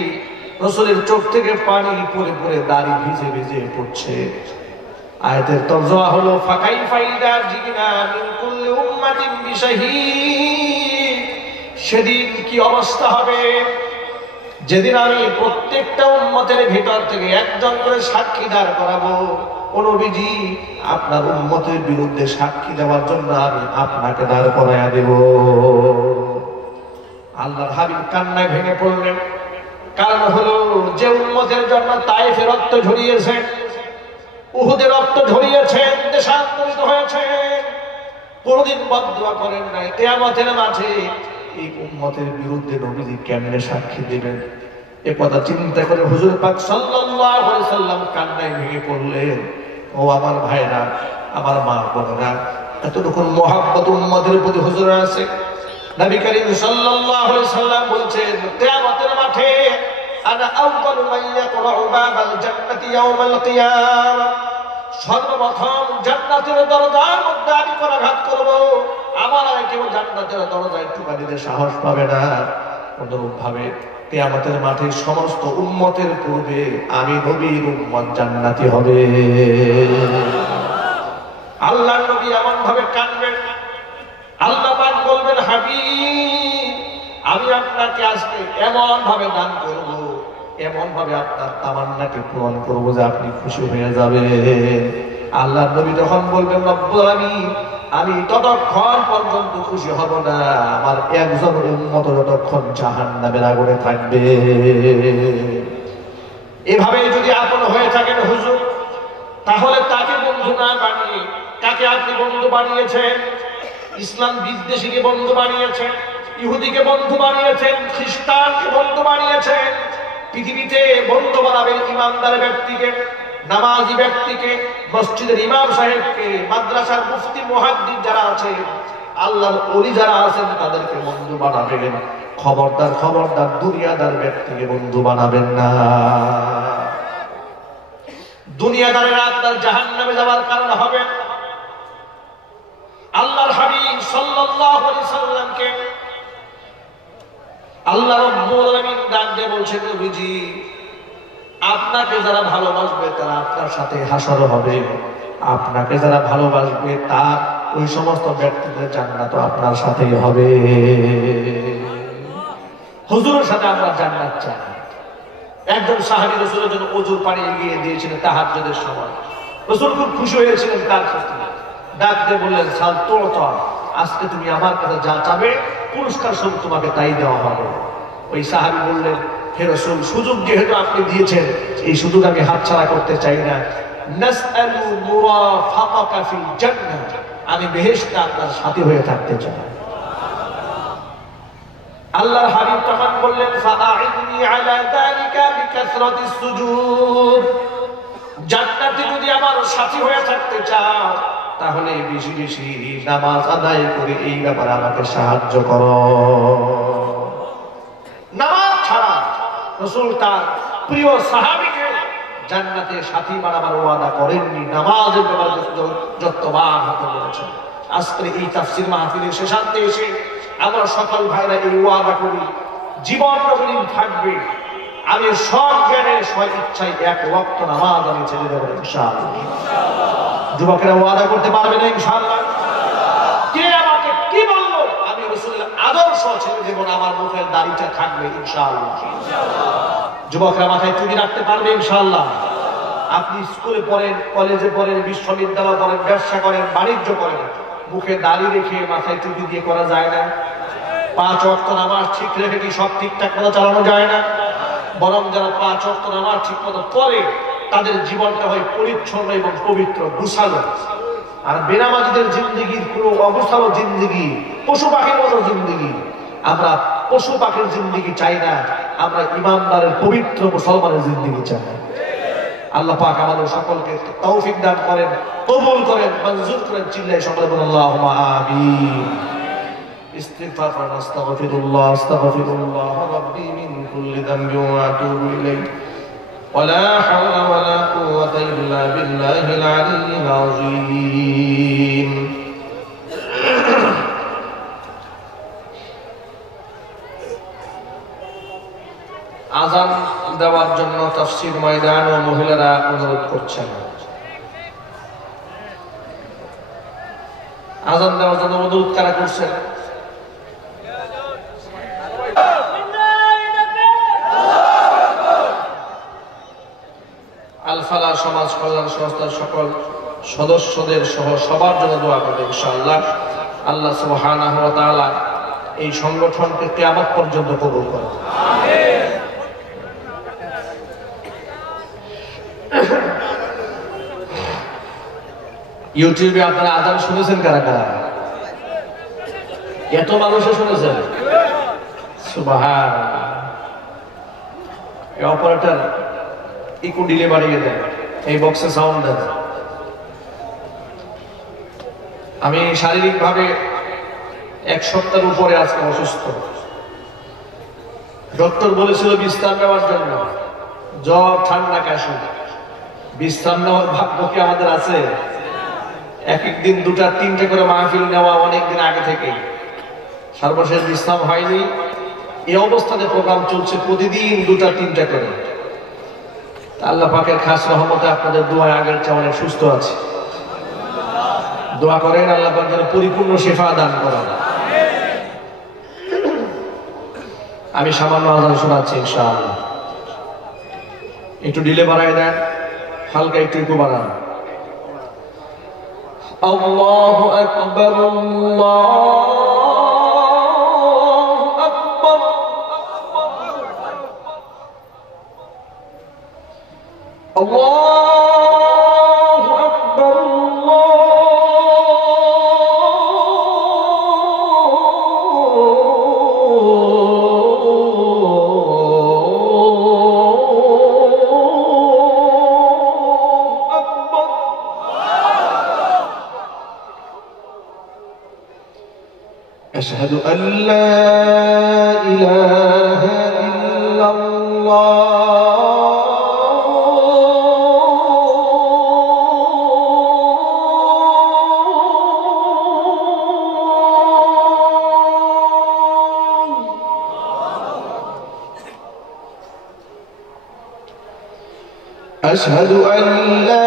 রাসূলের চোখ থেকে পানি পড়ে পড়ে দাড়ি ভিজে ভিজে পড়ছে। আয়াতের তরজমা হলো ফাকাইফা ইযা জিনা মিন কুল্লি উম্মাতিন বিশাহীদ, সেদিন কি অবস্থা হবে যেদিন আমি প্রত্যেকটা উম্মতের ভিতর থেকে একজন করে সাক্ষী দাঁড় করাবো। ও নবীজি, আপনার উম্মতের বিরুদ্ধে সাক্ষী দেওয়ার জন্য আমি আপনাকে দাঁড় করাইয়া দেব। আল্লাহর হাবিব কান্নায় ভেঙে পড়লেন। কারণ হলো, যে উম্মতের জন্য তায়েফের রক্ত ঝরিয়েছেন, উহুদের রক্ত ঝরিয়েছেন, দেশান্তরিত হয়েছেন, কোনদিন বদদুয়া করেন নাই, কিয়ামতের মাঠে এই উম্মতের বিরুদ্ধে নবীজি কেমনে সাক্ষী দিবেন? এ কথা চিন্তা করে হুজুর পাক সাল্লাল্লাহু আলাইহি ওয়াসাল্লাম কান্নায় ভেঙে পড়লেন। ও আমার ভাইরা, আমার মা বোনেরা, এতটুকু মহব্বত উম্মতের প্রতি হুজুরের আছে। নবী করিম সাল্লাল্লাহু আলাইহি ওয়াসাল্লাম বলছেন, কিয়ামতের মাঠে আনা আউয়ালু মান ইয়াকরাউ বাবাল জান্নাতি ইয়াউমাল কিয়ামা, সর্বপ্রথম জান্নাতের দরজার মধ্যে আমি করাঘাত করব। আমার আর কেউ জান্নাতের দরজায় টোকা দিতে সাহস পাবে না। অনুরূপ ভাবে কিয়ামতের মাঠে সমস্ত উম্মতের পূর্বে আমি নবীর উম্মত জান্নাতি হবে। আল্লাহর নবী এমন ভাবে কাঁদবেন, আল্লাহ পাক বলবেন, হাবিব, আমি আপনাকে আজকে এমন ভাবে দান করব, এমন ভাবে আপনার তামান্নাকে পূরণ করবো যে আপনি খুশি হয়ে যাবেন। আল্লাহর নবী যখন বলবেন, রব্বুল আলামিন, আমি ততক্ষণ পর্যন্ত খুশি হব না আমার একজন উম্মত যতক্ষণ জাহান্নামের আগুনে থাকবে। এভাবে যদি আপন হয়ে থাকেন হুজুর, তাহলে তাকে বন্ধু না বানিয়ে কাকে আপনি বন্ধু বানিয়েছেন? ইসলাম বিদ্বেষীকে বন্ধু বানিয়েছেন, ইহুদিকে বন্ধু বানিয়েছেন, খ্রিস্টানকে বন্ধু বানিয়েছেন। পৃথিবীতে বন্ধু বানাবেন ইমানদার ব্যক্তিকে, নামাজি ব্যক্তিকে, মসজিদের ইমাম সাহেবকে, মাদ্রাসার মুফতি মুহাদ্দিস যারা আছেন, আল্লাহর ওলি যারা আছেন, তাদেরকে বন্ধু বানাবেন। খবরদার খবরদার দুনিয়াদার ব্যক্তিকে বন্ধু বানাবেন না। দুনিয়াদারেরা আপনার জাহান্নামে যাওয়ার কারণ হবে। আল্লাহর হাবিব সাল্লাল্লাহু আলাইহি সাল্লামকে আল্লাহ রাব্বুল আলামিন ডাক দিয়ে বলছেন, নবীজি, আপনাকে যারা ভালোবাসবে তারা আপনার সাথে হাসর হবে, আপনাকে যারা ভালোবাসবে তার ওই সমস্ত ব্যক্তিদের জান্নাত আপনার সাথেই হবে। হুজুরের সাথে আমরা জান্নাত চাই। একজন সাহাবী রাসূলের জন্য ওযুর পানি এগিয়ে দিয়েছিলেন তাহাজ্জুদের সময়। রাসূল খুব খুশি হয়েছিলেন তার প্রতি। ডাক দিয়ে বললেন, সাল তুতা, আজকে তুমি আমার কাছে যা চাবে পুরস্কার স্বরূপ তোমাকে তাই দেওয়া হবে। ওই সাহাবী বললেন, হে রাসূল, সুযোগ যেহেতু আপনি দিয়েছেন, এই সুযোগ আমি হাতছাড়া করতে চাই না। নাসআলু মুরাফাকাকা ফিল জান্নাহ, আমি বেহেশতে আপনার সাথী হয়ে থাকতে চাই। আল্লাহর হাবিব তখন বললেন, ফাআইনি আলা যালিকা বিকাসরাতিস সুজুদ, জান্নাতে যদি আমার সাথী হয়ে থাকতে চাও তাহলে বেশি বেশি নামাজ আদায় করে এই ব্যাপারে আমাকে সাহায্য করো। নামাজ ছাড়া রাসূল তার প্রিয় সাহাবীকে জান্নাতে সাথী বানাবার ওয়াদা করেননি। নামাজের ব্যাপারে যতবার হাতে বলেছেন। আজকে এই তাফসীর মাহফিলের শেষান্তে এসে আমরা সকল ভাইরা এই ওয়াদা করি, জীবন যতদিন থাকবে আমি সব জ্ঞানে সব ইচ্ছায় এক ওয়াক্ত নামাজ আমি ছেড়ে দেবো ইনশাআল্লাহ। যুবকেরা ওয়াদা করতে পারবে না ইনশাআল্লাহ? কে আমাকে কি বললো? আমি রাসূলের আদর্শ ছেড়ে দেব না, আমার মুখের দাড়িটা থাকবে ইনশাআল্লাহ। যুবকরা মাথায় টুপি রাখতে পারবে ইনশাআল্লাহ? আপনি স্কুলে পড়েন, কলেজে পড়েন, বিশ্ববিদ্যালয়ে পড়েন, ব্যবসা করেন, বাণিজ্য করেন, মুখে দাড়ি রেখে মাথায় টুপি দিয়ে করা যায় না? 5 ওয়াক্ত নামাজ ঠিক রেখে কি সব ঠিকঠাক মতো চালানো যায় না? বরং যারা 5 ওয়াক্ত নামাজ ঠিক মতো পড়ে তাদের জীবনটা হয় পরিচ্ছন্ন এবং পবিত্র, গুছালো। আর বেনামাজিদের জিন্দেগির পুরো অবস্থালো জিন্দেগি, পশু পাখির মতো জিন্দেগি। আমরা পশু পাখির জিন্দেগি চাই না, আমরা ইমানদারের পবিত্র মুসলমানের জিন্দেগি চাই। আল্লাহ পাক আমাদের সকলকে তৌফিক দান করেন, কবুল করেন, মঞ্জুর করেন। চিল্লায় সকলে বলেন আল্লাহুম্মা আমিন। ইস্তিগফার করুন, আস্তাগফিরুল্লাহ, আস্তাগফিরুল্লাহ রাব্বি মিন কুল্লি যামবি ওয়া আতুবু ইলাইহি। ولا حول ولا قوة إلا بالله العلي العظيم আযান দেওয়ার জন্য তাফসীর ময়দান ও মহিলারা অনুরোধ করছেন আযান দেওয়ার জন্য অনুরোধ কারা করছেন আল ফালাহ সমাজ কল্যাণ সংস্থার সকল সদস্যদের সহ সবার জন্য দোয়া করবে ইনশাআল্লাহ আল্লাহ সুবহানাহু ওয়া তাআলা এই সংগঠনকে কিয়ামত পর্যন্ত কবুল করুন আমিন ইউটিউবে আপনারা আযান শুনেছেন কারা কারা এত মানুষ শুনেছেন সুবহানাল্লাহ এই অপারেটর ইকো ডিলে বাড়িয়ে দেন এই বক্সে সাউন্ড দেন আমি শারীরিকভাবে এক সপ্তাহের উপরে আজকে অসুস্থ ডক্টর বলেছিল বিশ্রাম নেওয়ার জন্য জ্বর ঠান্ডা কাশি বিশ্রাম নেওয়ার ভাগ্য কি আমাদের আছে এক এক দিন দুটা তিনটা করে মাহফিল নেওয়া অনেকদিন আগে থেকে সর্বশেষ বিশ্রাম হয়নি এই অবস্থাতে প্রোগ্রাম চলছে প্রতিদিন দুটা তিনটা করে আল্লাহ পাকের খাস রহমতে আপনাদের দোয়া আগের চেয়ে অনেক সুস্থ আছে দোয়া করেন আল্লাহ পাক যেন পরিপূর্ণ শিফা দান করেন আমি সামান্য আযান শোনাচ্ছি ইনশাআল্লাহ একটু ডিলে বাড়ায় দেন হালকা একটু বাড়ান আল্লাহু আকবার আল্লাহু আকবার আল্লাহু আকবার أشهد أن لا إله إلا الله أشهد أن لا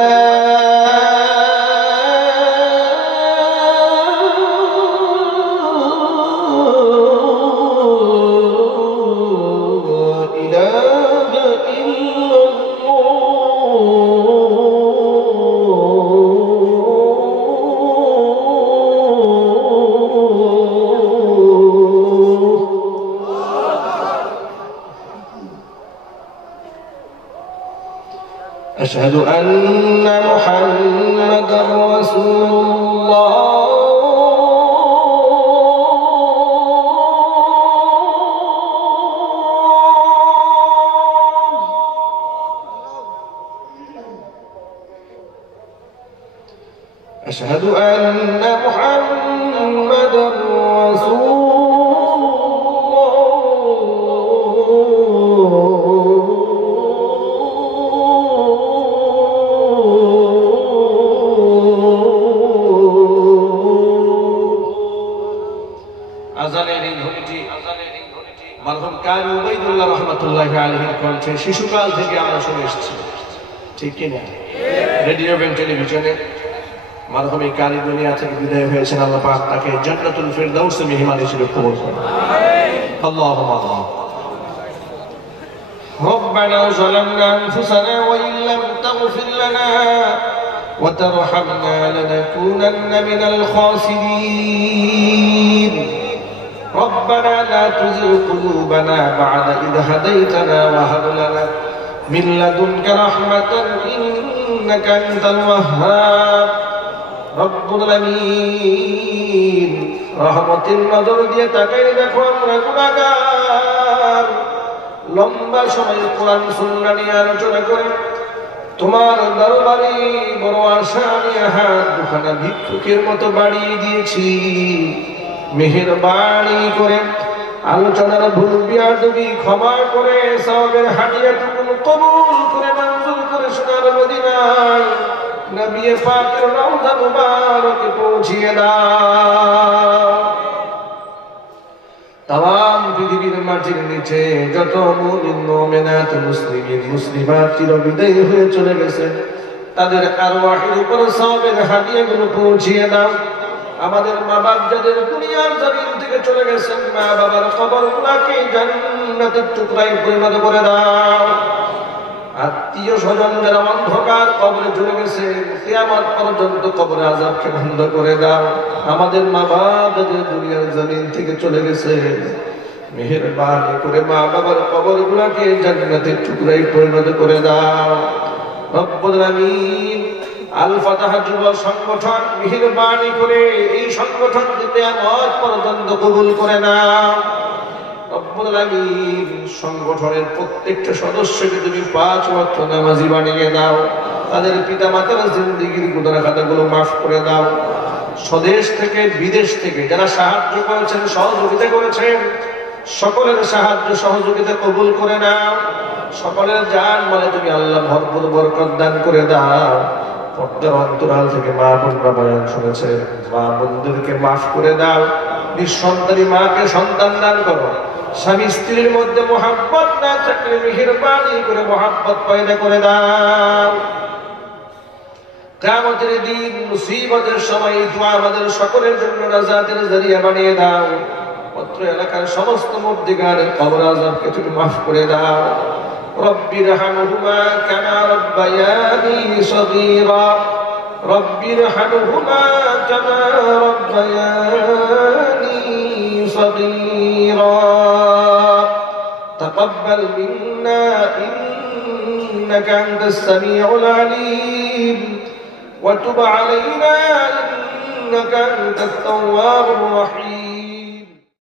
أشهد أن محمدا رسول الله أشهد أن محمدا رسول শিশুকাল থেকে আমরা শুনে এসেছি ঠিক কিনা রেডিও এবং টেলিভিশনে মারহুম এই কারি দুনিয়া থেকে বিদায় হয়েছেন আল্লাহ পাক তাকে জান্নাতুল ফিরদাউসে মেহমান হিসেবে কবুল করুন আল্লাহুম্মা আমিন ربنا ظلمنا أنفسنا وإن لم تغفر لنا وترحمنا لنكونن من الخاسرين ربنا لا تزغ قلوبنا بعد إذ هديتنا وهب لنا من لدنك رحمة إنك أنت الوهاب رب العالمين রহমতের নজর দিয়ে তাকাই দেখো আমরা গুনাহগার লম্বা সময় কোরআন সুন্নাহ নিয়ে আলোচনা করে তোমার দরবারে বড় আশা নিয়ে হাত দুখানা ভিক্ষুকের মতো বাড়িয়ে দিয়েছি মেহেরবানি করে আলোচনার ভুল বিয়াদবি ক্ষমা করে সওয়াবের হাদিয়াটুকু কবুল করে মঞ্জুর করে সোনার মদিনায় নবী পাকের রওজা মুবারকে পৌঁছিয়ে দাও। তাম পৃথিবীর মাটির নিচে যত মুমিন মুমিনাত মুসলিমিন মুসলিমাত চিরবিদায় হয়ে চলে গেছে, তাদের আরওয়াহের উপর সওয়াবের হাদিয়াগুলো পৌঁছিয়ে দাও। আমাদের মা বাপ যাদের দুনিয়ার জমিন থেকে চলে গেছেন, মা বাবার কবরগুলোকে জান্নাতের টুকরায় পরিণত করে দাও। আত্মীয় স্বজন যারা অন্ধকার কবরে চলে গেছে, কিয়ামত পর্যন্ত কবরে আযাবকে বন্ধ করে দাও। আমাদের মা বাপ যাদের দুনিয়ার জমিন থেকে চলে গেছে, মেহেরবানি করে মা বাবার কবরগুলোকে জান্নাতের টুকরায় পরিণত করে দাও। রব্বুল আলামিন আল ফাতাহ যুব সংগঠন মেহেরবানি করে এই সংগঠনকে কিয়ামত পর্যন্ত কবুল করে নাও। রব্বুল আলামিন সংগঠনের প্রত্যেকটা সদস্যকে তুমি 5 ওয়াক্ত নামাজি বানিয়ে দাও। তাদের পিতামাতার জিন্দেগির গুনাহ খাতাগুলো মাফ করে দাও। স্বদেশ থেকে বিদেশ থেকে যারা সাহায্য করেছেন, সহযোগিতা করেছেন, সকলের সাহায্য সহযোগিতা কবুল করে নাও। সকলের জান মালে তুমি আল্লাহ ভরপুর বরকত দান করে দাও। পর্দার অন্তরাল থেকে মা বোনরা বয়ান শুনেছে, মা বোনদেরকে মাফ করে দাও। নিঃসন্তানী মাকে সন্তান দান করো। স্বামী স্ত্রীর মধ্যে মহাব্বত না থাকলে মেহেরবানি করে মহাব্বত পয়দা করে দাও। কিয়ামতের দিন মুসিবতের সময় দোয়া আমাদের সকলের জন্য নাজাতের জরিয়া বানিয়ে দাও। পত্র এলাকার সমস্ত মুর্দিগারের কবর আযাবকে তুমি মাফ করে দাও। রব্বিরহামহুমা কামা রাব্বায়ানি সগীরা রব্বিরহামহুমা কামা রাব্বায়ানি সগীরা তাকাব্বাল মিন্না ইন্নাকা আনতাস সামিউল আলীম ওয়া তুব আলাইনা ইন্নাকা আনতাত তাওয়াবুর রহিম।